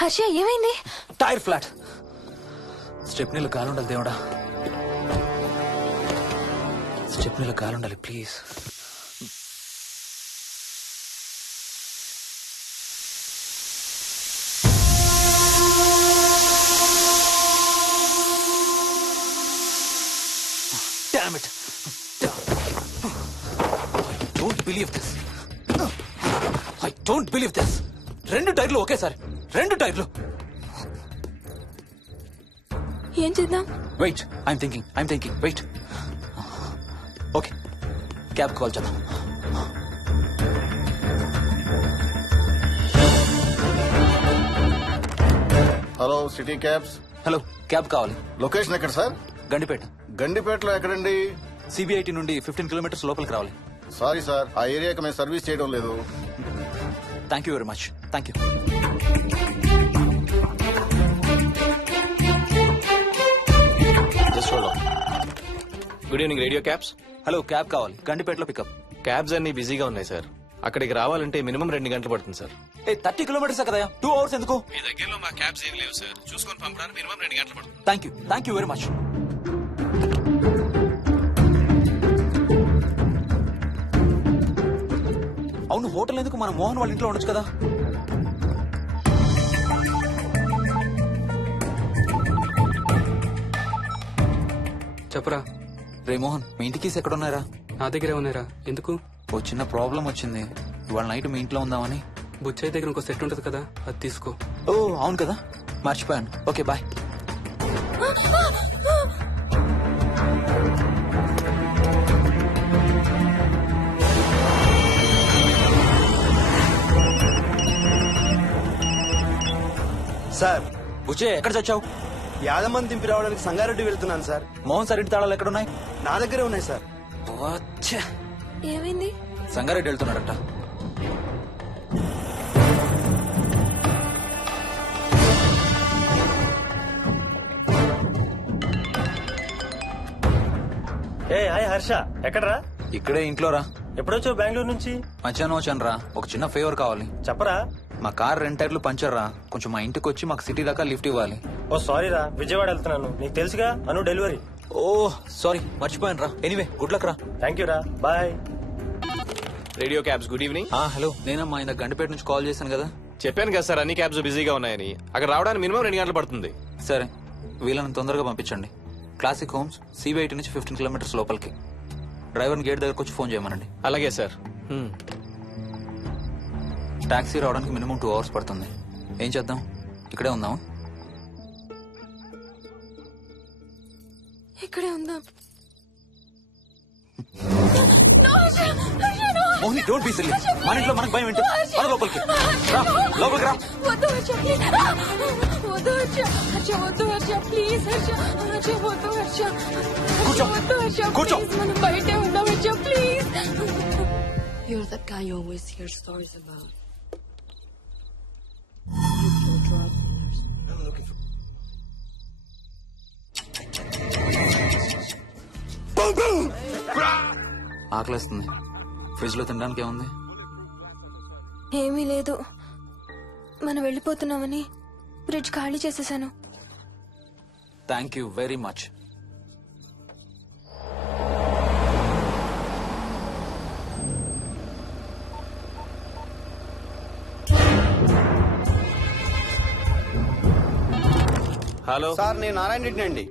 హర్ష, ఏమైంది? Tyre flat. స్టెప్నీలో కాలుండాలి దేవుడా. స్టెప్నీలో కాలుండాలి please. Damn it. I don't believe this. I don't believe this. 2 టైర్లు ఒకేసారి. 2 టైర్లు. ఏం చేద్దాం? Wait, I'm thinking. Wait. Okay, cab call చేద్దాం. Hello, city cabs. Hello, cab కావాలి. లొకేషన్ ఎక్కడ సార్? గండిపేట. గండిపేటలో ఎక్కడండి? సిబిఐటి నుండి 15 కిలోమీటర్స్ లోపలికి రావాలి. సారీ సార్, ఆ ఏరియాకి మేము సర్వీస్ చేయడం లేదు. Thank you very much. Thank you. Good evening radio cabs. Hello, cab కావాలి. గండిపేటలో పికప్. క్యాబ్స్ అన్ని బిజీగా ఉన్నాయి సార్. అక్కడికి రావాలంటే మినిమం 2 గంటలు పడుతుంది సార్. 30 కిలోమీటర్స్ కదా, 2 అవర్స్ ఎందుకు? మీ దగ్గరలో మా క్యాబ్స్ ఏం లేవు సార్. చూసుకొని పంపడానికి మినిమం 2 గంటలు పడుతుంది. Thank you very much. అవును, హోటల్ ఎందుకు? మన మోహన్ వాళ్ళ ఇంట్లో ఉండొచ్చు కదా. చెప్పరా. రే మోహన్, మీ ఇంటి కీస్ ఎక్కడ ఉన్నారా? నా దగ్గరే ఉన్నారా. ఎందుకు? ఓ చిన్న ప్రాబ్లం వచ్చింది. ఇవాళ నైట్ మీ ఇంట్లో ఉందామని. బుచ్చయ్య దగ్గర ఇంకో సెట్ ఉంటది కదా, అది తీసుకో. ఓ అవును కదా, మర్చిపోయాను. Okay, bye. సార్, బుచ్చయ్య ఎక్కడ చచ్చావు? యాదమ్మని దింపి రావడానికి సంగారెడ్డి వెళ్తున్నాను సార్. మోహన్ సార్ ఇంటి తాళాలు ఎక్కడ ఉన్నాయి? నా దగ్గరే ఉన్నాయి సార్. ఏమైంది? సంగారెడ్డి వెళ్తున్నాడట. ఏ హాయ్ హర్ష, ఎక్కడరా? ఇక్కడే ఇంట్లో రా. ఎప్పుడొచ్చావు బెంగళూరు నుంచి? మధ్యాహ్నం వచ్చాను రా. ఒక చిన్న ఫేవర్ కావాలి. చెప్పరా. మా కార్ 2 టైర్లు పంచర్ రా. కొంచెం మా ఇంటికి వచ్చి మాకు సిటీ దాకా లిఫ్ట్ ఇవ్వాలి. ఓ సారీ రా, విజయవాడ వెళ్తున్నాను. నీకు తెలుసుగా, అను డెలివరీ. ఓ సారీ, మర్చిపోయాను రా. ఎనీవే, గుడ్ లక్ రా. థ్యాంక్ యూ రా, bye. Radio cabs, good evening. Hello, నేనమ్మా ఇంత గండిపేట నుంచి కాల్ చేశాను కదా. చెప్పాను కదా సార్, అన్ని క్యాబ్స్ బిజీగా ఉన్నాయని. అక్కడ రావడానికి మినిమం 2 గంటలు పడుతుంది. సరే, వీళ్ళని తొందరగా పంపించండి. క్లాసిక్ హోమ్స్, సిబిఐటి నుంచి 15 కిలోమీటర్స్ లోపలికి. డ్రైవర్ని గేట్ దగ్గరకు వచ్చి ఫోన్ చేయమనండి. అలాగే సార్. టాక్సీ రావడానికి మినిమం 2 అవర్స్ పడుతుంది. ఏం చేద్దాం? ఇక్కడే ఉందాం. ఇక్కడే ఉందాం. Mohini, don't be silly. మన ఇంట్లో మనకు భయం ఏంటి? మన లోపలికి రా, లోపలికి రా. వద్దు హర్ష, ప్లీజ్. వద్దు హర్ష. హర్ష, వద్దు హర్ష, ప్లీజ్ హర్ష. హర్ష, వద్దు హర్ష. కూర్చో, వద్దు హర్ష, కూర్చో. ప్లీజ్. మనం బయటే ఉందాం Harsha, please. You're that guy you always hear stories about. ఆకలేస్తుంది. ఫ్రిడ్జ్ లో తినడానికి ఏముంది? ఏమీ లేదు. మనం వెళ్ళిపోతున్నామని ఫ్రిడ్జ్ ఖాళీ చేసేసాను. Thank you very much. Hello sir నేను నారాయణ రెడ్డి అండి.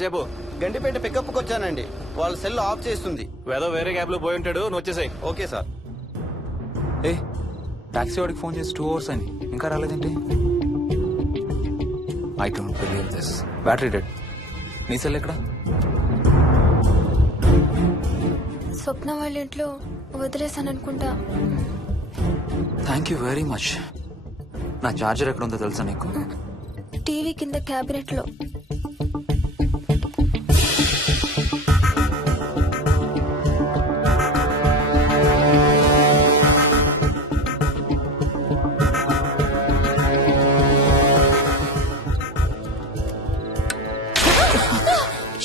చెప్పు. గండిపేట పికప్కి వచ్చానండి. వాళ్ళ సెల్ ఆఫ్ చేస్తుంది. వేదో వేరే క్యాబ్ లో పోయి ఉంటాడు, నువ్వు వచ్చేసాయి. Okay sir. ఏ టాక్సీ వాడికి ఫోన్ చేసి 2 hours అని ఇంకా రాలేదేంటి? I don't believe this. Battery dead. నీ సెల్ ఎక్కడ? స్వప్న వాళ్ళ ఇంట్లో వదిలేసాను అనుకుంటా. Thank you very much. నా చార్జర్ ఎక్కడ ఉందో తెలుసా నీకు? టీవీ కింద క్యాబినెట్ లో.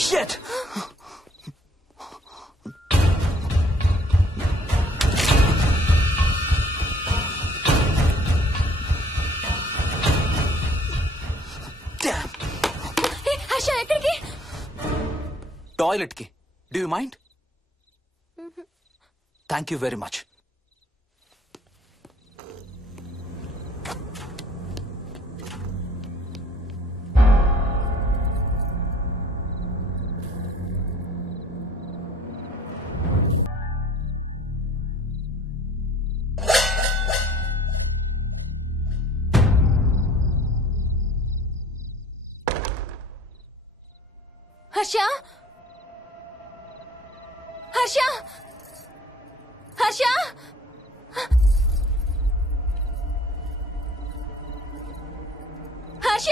Shit! హర్ష ఎక్కడికి? టాయిలెట్ కి. Do you mind? Thank you very much. Harsha Harsha Harsha Harsha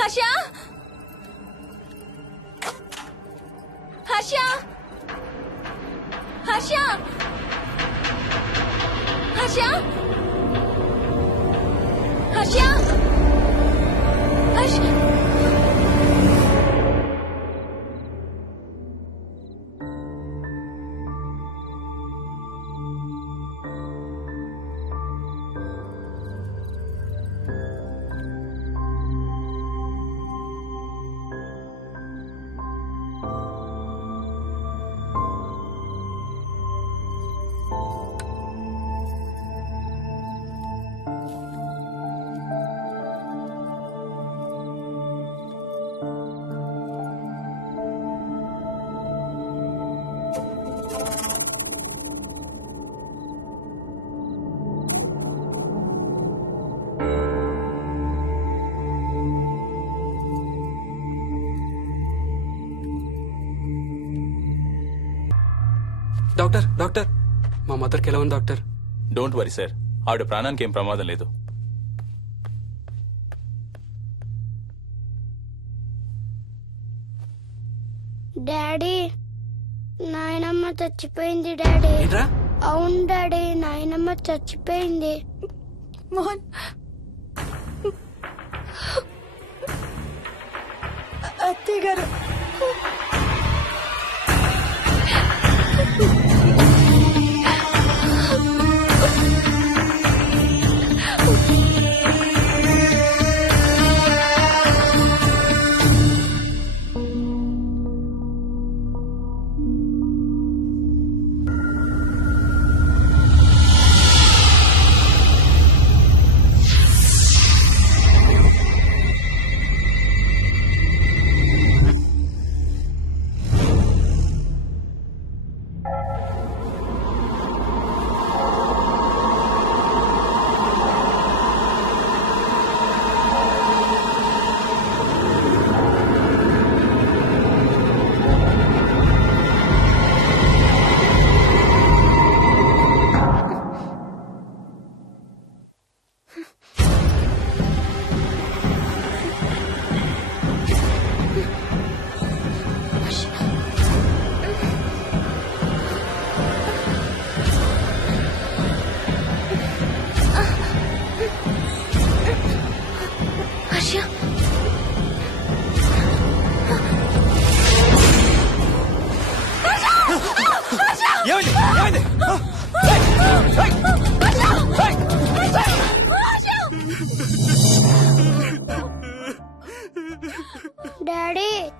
Harsha Harsha Harsha Harsha Harsha Harsha doctor doctor మా మదర్కి ఎలా ఉంది డాక్టర్? డోంట్ వరీ సార్, ఆవిడ ప్రాణానికి ఏం ప్రమాదం లేదు. డాడీ నాయనమ్మ చచ్చిపోయింది డాడీ. అవును డాడీ, నాయనమ్మ చచ్చిపోయింది. మోహన్ అత్తయ్య గారు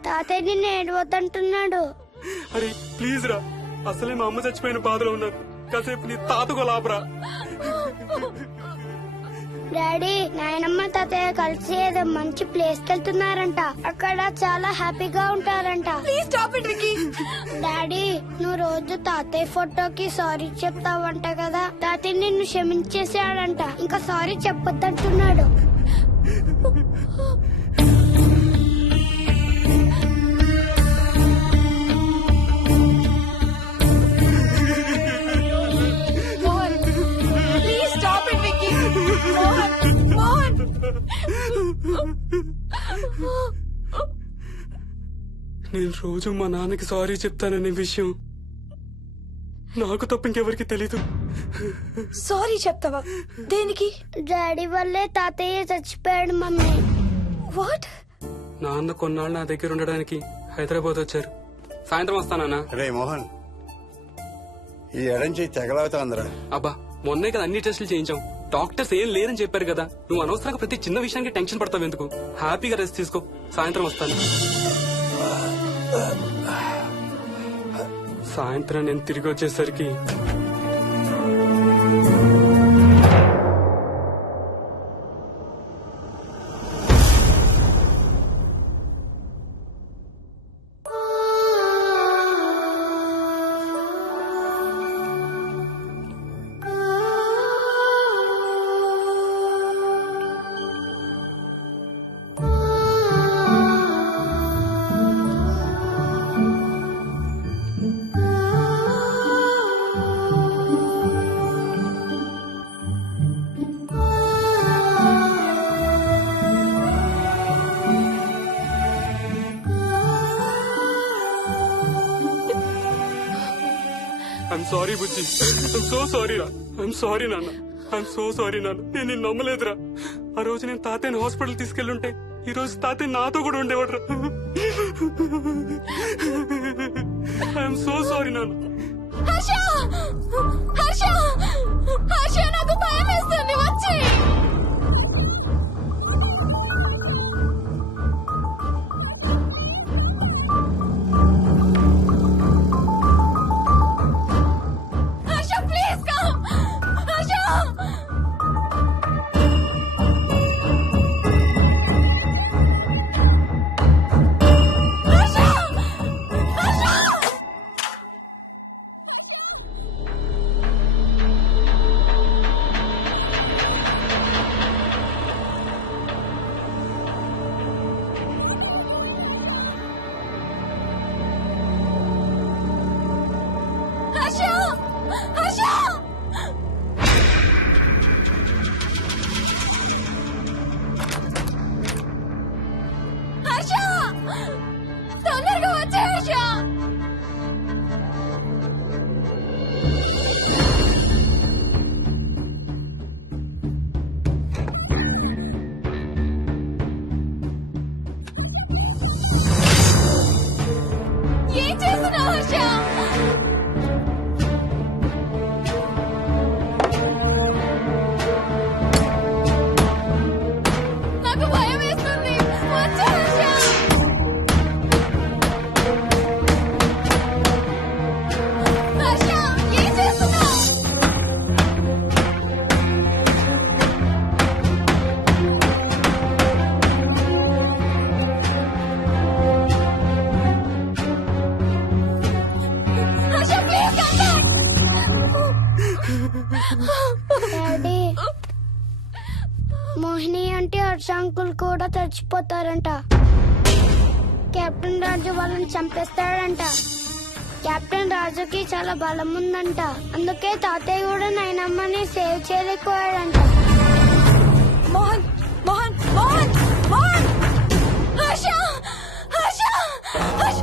తాతయ్య నిన్ను ఏడవద్దంటున్నాడు. అరే ప్లీజ్ రా, అసలే మా అమ్మ చచ్చిపోయిన బాధలో ఉన్నారు. కాసేపు నీ తాతకు లాభరా. డాడీ, నాయనమ్మ తాతయ్య కలిసి ఏదో మంచి ప్లేస్ కి వెళ్తున్నారంట. అక్కడ చాలా హ్యాపీగా ఉంటారంట. Please stop it Vicky. Daddy, నువ్వు రోజు తాతయ్య ఫోటోకి సారీ చెప్తావంట కదా. తాతయ్య నిన్ను క్షమించేసాడంట. ఇంకా సారీ చెప్పొద్దంటున్నాడు. Mohan please stop it Vicky. Mohan Mohan నేను రోజు మా నాన్నకి సారీ చెప్తాననే విషయం నాకు తప్ప ఇంకెవరికి తెలీదు. సారీ చెప్తావా? దేనికి? డాడీ వల్లే తాతయ్య చచ్చిపోయాడు మమ్మీ. వాట్? నాన్న కొన్నాళ్ళు నా దగ్గర ఉండడానికి హైదరాబాద్ వచ్చారు. సాయంత్రం వస్తానా? రే మోహన్, ఈ ఎడంచి తెగలవుతోందిరా. అబ్బా మొన్నే కదా అన్ని టెస్టులు చేయించాం. డాక్టర్స్ ఏం లేదని చెప్పారు కదా. నువ్వు అనవసరంగా ప్రతి చిన్న విషయానికి టెన్షన్ పడతావు ఎందుకు? హ్యాపీగా రెస్ట్ తీసుకో. సాయంత్రం వస్తాను. సాయంత్రం నేను తిరిగి వచ్చేసరికి I'm sorry Bujji. I'm so sorry రా. ఐఎమ్ సారీ నాన్న. ఐఎమ్ సో సారీ నాన్న. నేను నిన్ను నమ్మలేదురా. ఆ రోజు నేను తాతయ్యని హాస్పిటల్ తీసుకెళ్లుంటే ఈ రోజు తాతయ్య నాతో కూడా ఉండేవాడు రా. ఐఎమ్ సో సారీ నాన్న. హర్ష హర్ష హర్ష నాకు భయం వేస్తుంది. వచ్చి హర్ష ప్లీజ్ కమ్. హర్ష హర్ష తొందరగా వచ్చే హర్ష. ఏం చేస్తున్నావు హర్ష? నాకు భయం వేస్తుంది. వచ్చే హర్ష. హర్ష ఏం చేస్తున్నావు? హర్ష ప్లీజ్ డాడీ, మోహిని అంటే హర్ష అంకుల్ కూడా చచ్చిపోతారంట. కెప్టెన్ రాజు వాళ్ళని చంపేస్తాడంట. కెప్టెన్ రాజుకి చాలా బలం ఉందంట. అందుకే తాతయ్య కూడా నాయనమ్మని సేవ్ చేయలేకపోయాడంట. మోహన్ మోహన్ మోహన్ మోహన్ హర్ష హర్ష హర్ష.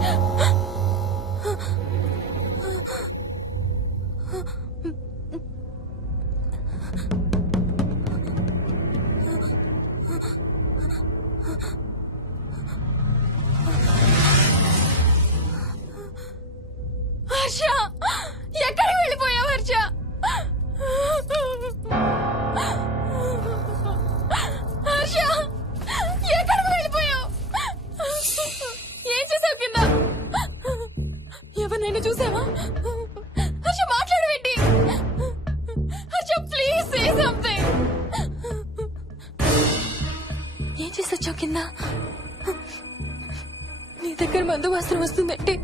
హర్ష ఎక్కడికి వెళ్ళిపోయావు హర్ష? హర్ష ఎక్కడికి వెళ్ళిపోయావు? ఎవరినైనా చూసావా? హర్ష మాట్లాడవేంటి? Harsha please say something. ఏం చేసొచ్చావు కింద? నీ దగ్గర మందు వాసన వస్తుందంటే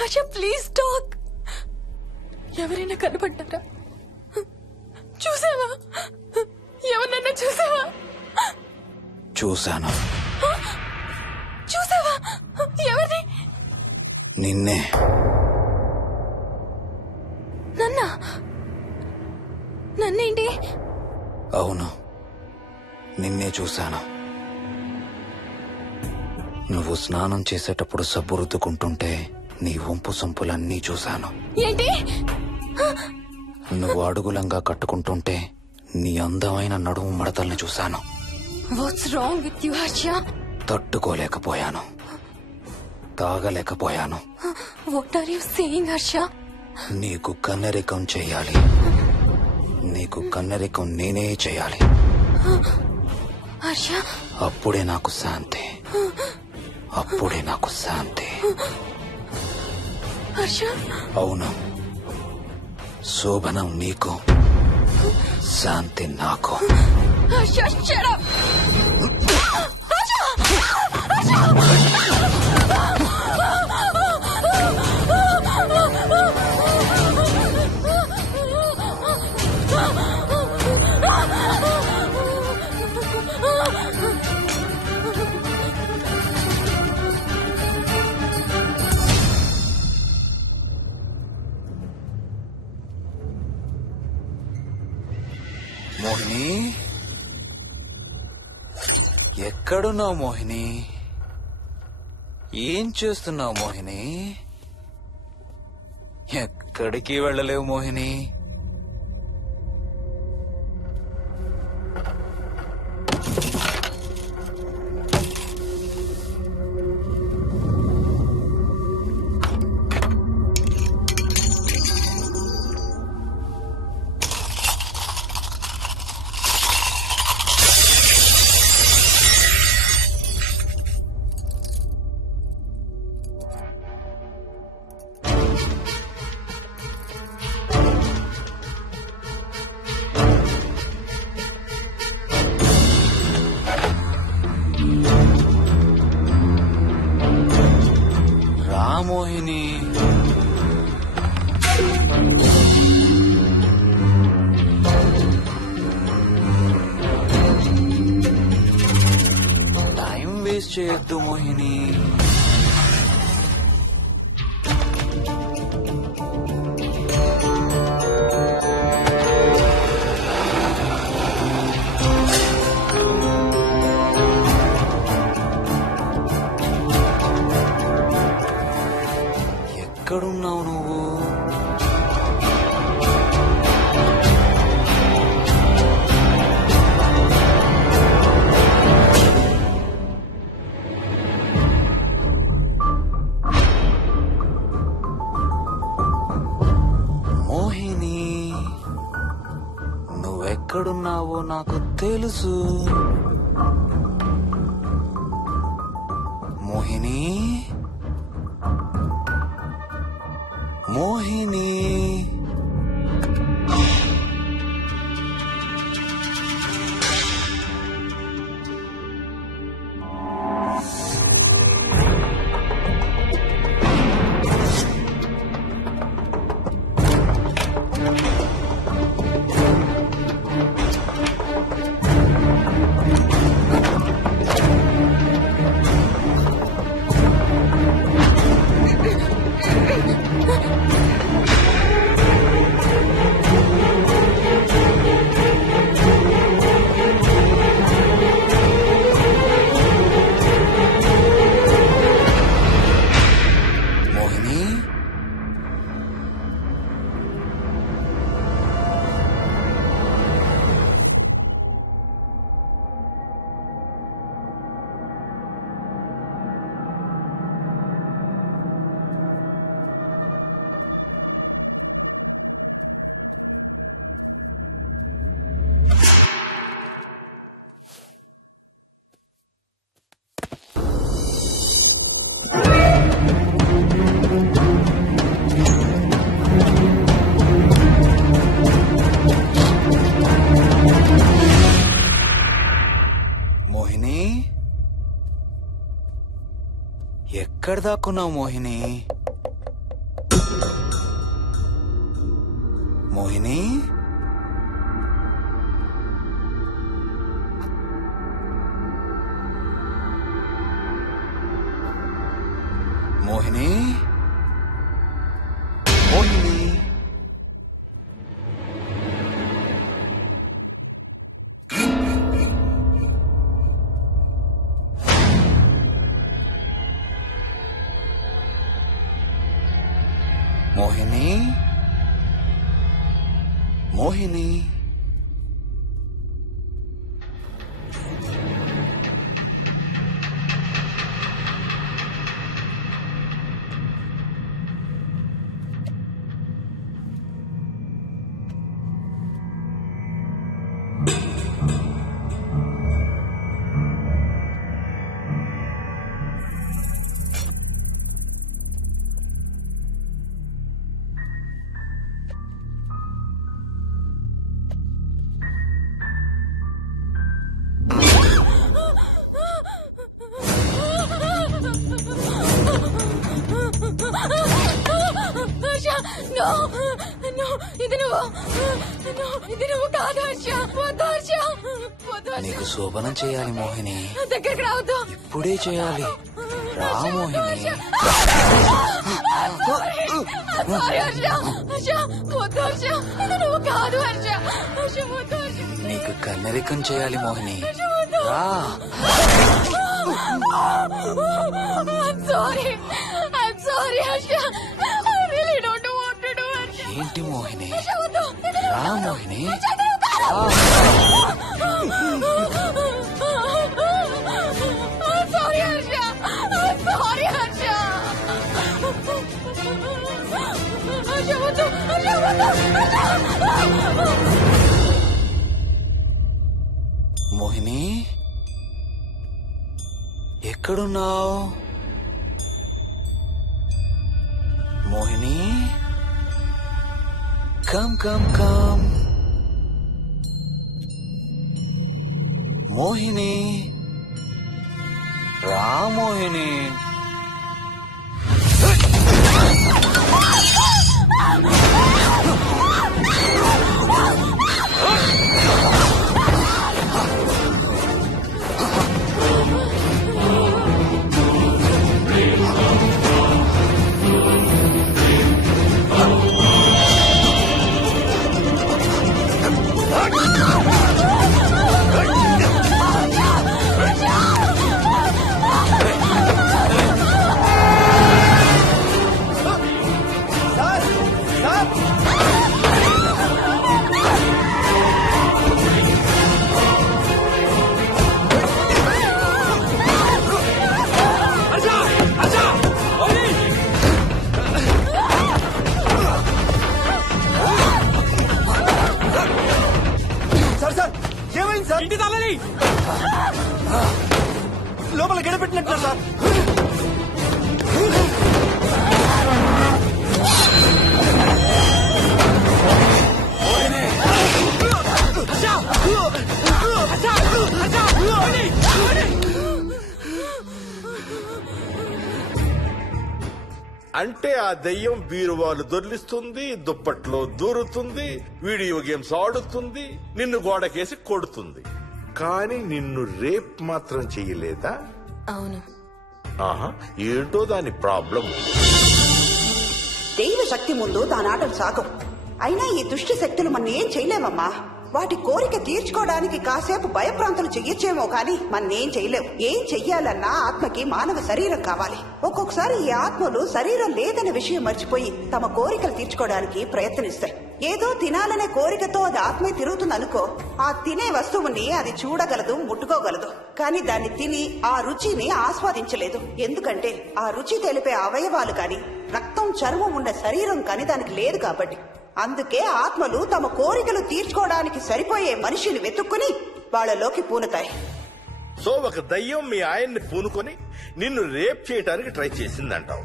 హర్ష ప్లీజ్ టాక్. ఎవరైనా కనపడ్డారా? చూసావా? ఎవరినైనా చూసావా? చూశాను. చూసావా? ఎవరిని? నిన్నే. నన్నేంటి? అవును, నిన్నే చూశాను. నువ్వు స్నానం చేసేటప్పుడు సబ్బు రుద్దుకుంటుంటే నీ వంపు సొంపులన్నీ చూశాను. ఏంటి? నువ్వు అడుగులంగా కట్టుకుంటుంటే నీ అందమైన నడుము మడతల్ని చూశాను. What's wrong with you Harsha? తట్టుకోలేకపోయాను, తాగలేకపోయాను. What are you saying Harsha? నీకు కన్నరికం చేయాలి. నీకు కన్నరికం నేనే చేయాలి. హర్ష, అప్పుడే నాకు శాంతి. అప్పుడే నాకు శాంతి. హర్ష, అవును, శోభనం నీకు, శాంతి నాకు. Harsha, shut up. హర్ష, హర్ష. మోహిని, ఎక్కడున్నావు మోహిని? ఏం చేస్తున్నావు మోహిని? ఎక్కడికి వెళ్ళలేవు మోహిని. మోహిని, టైం వేస్ట్ చేయొద్దు మోహిని. ఎక్కడున్నావు నువ్వు? మోహిని, నువ్వెక్కడున్నావో నాకు తెలుసు. మోహిని, మోహిని. ఎక్కడ దాక్కున్నావు మోహిని? మోహిని, మోహిని, మోహిని. మోహిని, మోహిని. నీకు శోభనం చేయాలి మోహిని. దగ్గరికి రావద్దు. ఇప్పుడే చేయాలి. రా మోహిని. నువ్వు కాదు హర్ష. నీకు కన్నరికం చేయాలి మోహిని. రా. Sorry Harsha. I really don't want to do Harsha. ఏంటి మోహిని? రా Mohini. Sorry Harsha. Sorry Harsha. Harsha, వద్దు. Harsha, వద్దు. మోహిని, ఎక్కడున్నావు Mohini? Come come come Mohini. రా మోహిని. ఇంటి తాళాలి. లోపల గడపెట్టినట్టు సార్. అంటే ఆ దెయ్యం బీరువాలు దొర్లిస్తుంది, దుప్పట్లో దూరుతుంది, వీడియో గేమ్స్ ఆడుతుంది, నిన్ను గోడకేసి కొడుతుంది. కానీ నిన్ను రేప్ మాత్రం చెయ్యలేదా? అవును. ఆహా, ఏంటో దాని ప్రాబ్లం. దైవ శక్తి ముందు దాని ఆటలు సాగం. అయినా ఈ దుష్ట శక్తులు మన ఏం చేయలేమమ్మా. వాటి కోరిక తీర్చుకోవడానికి కాసేపు భయప్రాంతులు చెయ్యొచ్చేమో కానీ మన్నేం చేయలేవు. ఏం చెయ్యాలన్నా ఆత్మకి మానవ శరీరం కావాలి. ఒక్కొక్కసారి ఈ ఆత్మలు శరీరం లేదనే విషయం మర్చిపోయి తమ కోరికలు తీర్చుకోవడానికి ప్రయత్నిస్తాయి. ఏదో తినాలనే కోరికతో అది ఆత్మే తిరుగుతుంది అనుకో, ఆ తినే వస్తువుని అది చూడగలదు, ముట్టుకోగలదు. కానీ దాన్ని తిని ఆ రుచిని ఆస్వాదించలేదు. ఎందుకంటే ఆ రుచి తెలిపే అవయవాలు కాని రక్తం, చర్మం ఉండే శరీరం కాని దానికి లేదు కాబట్టి. అందుకే ఆత్మలు తమ కోరికలు తీర్చుకోవడానికి సరిపోయే మనిషిని వెతుక్కుని వాళ్ళలోకి పూనుతాయి. సో ఒక దయ్యం మీ ఆయన్ని పూనుకొని నిన్ను రేప్ చేయడానికి ట్రై చేసిందంటావు.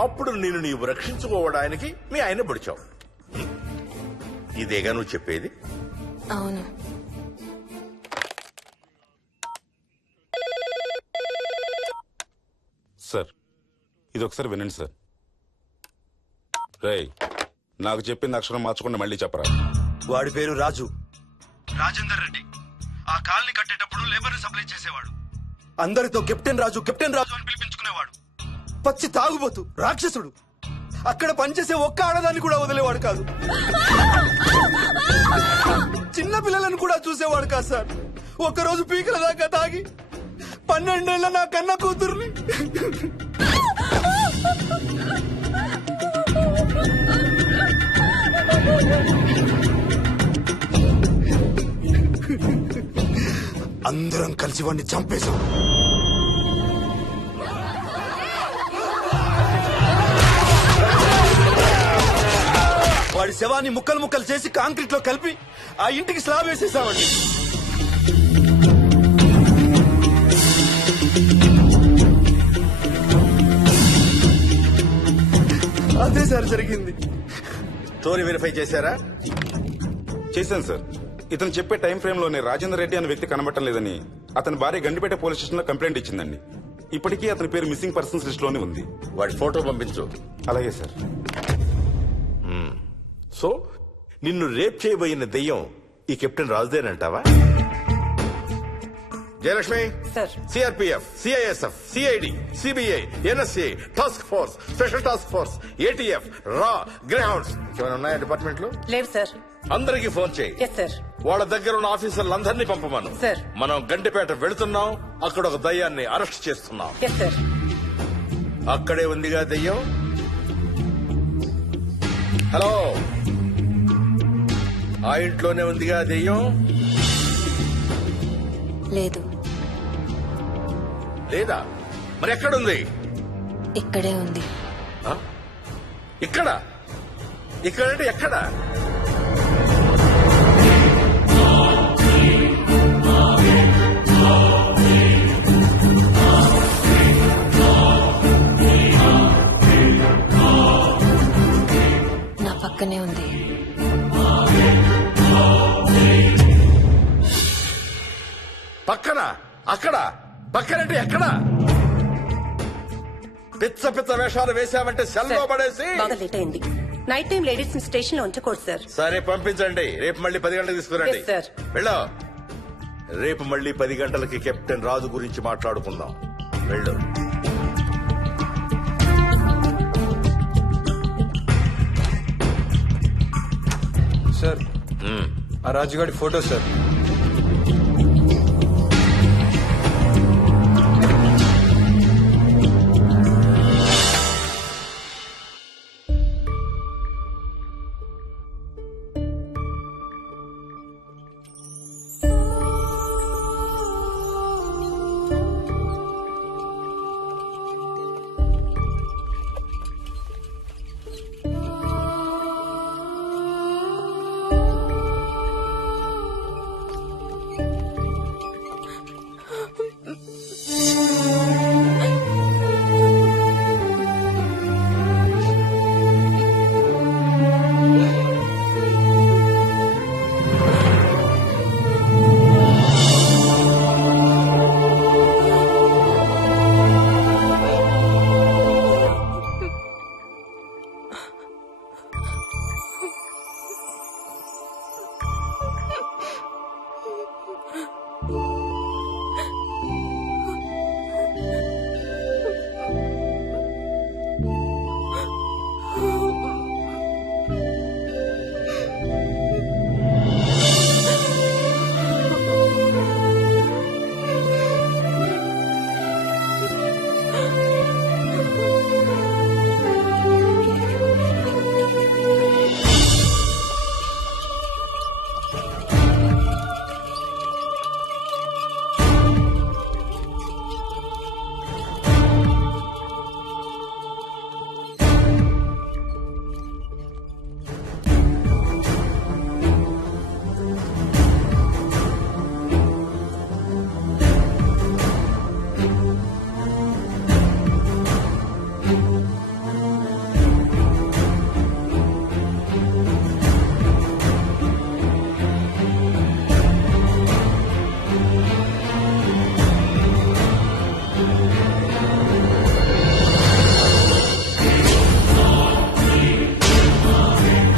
అప్పుడు నిన్ను నీవు రక్షించుకోవడానికి మీ ఆయన పొడిచావు. ఇదేగా నువ్వు చెప్పేది? అవును. సార్, ఇది ఒకసారి వినండి సార్. రేయ్, నాకు చెప్పింది అక్షరం మార్చకుండా మళ్ళీ చెప్పరా. వాడి పేరు రాజు, రాజేందర్ రెడ్డి. ఆ కాలనీ కట్టేటప్పుడు లేబర్ సప్లై చేసేవాడు. అందరితో కెప్టెన్ రాజు అని పిలిపించుకునేవాడు. పచ్చి తాగుబోతు, రాక్షసుడు. అక్కడ పనిచేసే ఒక్క ఆడదాన్ని కూడా వదిలేవాడు కాదు. చిన్న పిల్లలను కూడా చూసేవాడు కాదు సార్. ఒక్కరోజు పీకల దాకా తాగి 12 ఏళ్ల నా కన్న కూతుర్ని అందరం కలిసి వాడిని చంపేశాం. వాడి శవాన్ని ముక్కలు ముక్కలు చేసి కాంక్రీట్ లో కలిపి ఆ ఇంటికి స్లాబ్ వేసేసామండి. అదే సార్ జరిగింది. స్టోరీ వెరిఫై చేశారా? చేశాను సార్. ఇతను చెప్పే టైం ఫ్రేమ్ లోనే రాజేందర్ రెడ్డి అనే వ్యక్తి కనబడటం లేదని అతని భార్య గండిపేట పోలీస్ స్టేషన్ లో కంప్లైంట్ ఇచ్చిందండి. ఇప్పటికీ అతని పేరు మిస్సింగ్ పర్సన్స్ లిస్ట్ లోనే ఉంది. వాడి ఫోటో పంపించు. అలాగే సార్. సో నిన్ను రేప్ చేయబోయిన దెయ్యం ఈ కెప్టెన్ రాజుదేనంటావా? Jayalakshmi, CRPF, CISF, CID, CBI, NSA, task force, special task force, ATF, రా, గ్రేహౌండ్స్ ఏమైనా ఉన్నాయా డిపార్ట్మెంట్ లో? లేవు సార్. అందరికీ ఫోన్ చేయి. వాళ్ళ దగ్గర ఉన్న ఆఫీసర్లందరినీ పంపమను. మనం గంటిపేట వెళుతున్నాం. అక్కడ ఒక దయ్యాన్ని అరెస్ట్ చేస్తున్నాం. అక్కడే ఉందిగా దయ్యం. హలో, ఆ ఇంట్లోనే ఉందిగా దెయ్యం? లేదు. లేదా? మరి ఎక్కడుంది? ఇక్కడే ఉంది. ఇక్కడ? ఇక్కడంటే ఎక్కడ? నా పక్కనే ఉంది. పక్కన? అక్కడ? పక్కనంటే ఎక్కడ? పిచ్చ పిచ్చ వేషాలు వేశామంటే సెల్లో పడేసి. బాగా లేట్ అయింది. నైట్ టైం లేడీస్ స్టేషన్ లో ఉంచకూడదు సార్. సరే పంపించండి. రేపు మళ్ళీ 10 గంటలకు తీసుకురండి. వెళ్ళు. రేపు మళ్ళీ 10 గంటలకి కెప్టెన్ రాజు గురించి మాట్లాడుకుందాం. వెళ్ళు. సార్, ఆ రాజుగాడి ఫోటో సార్.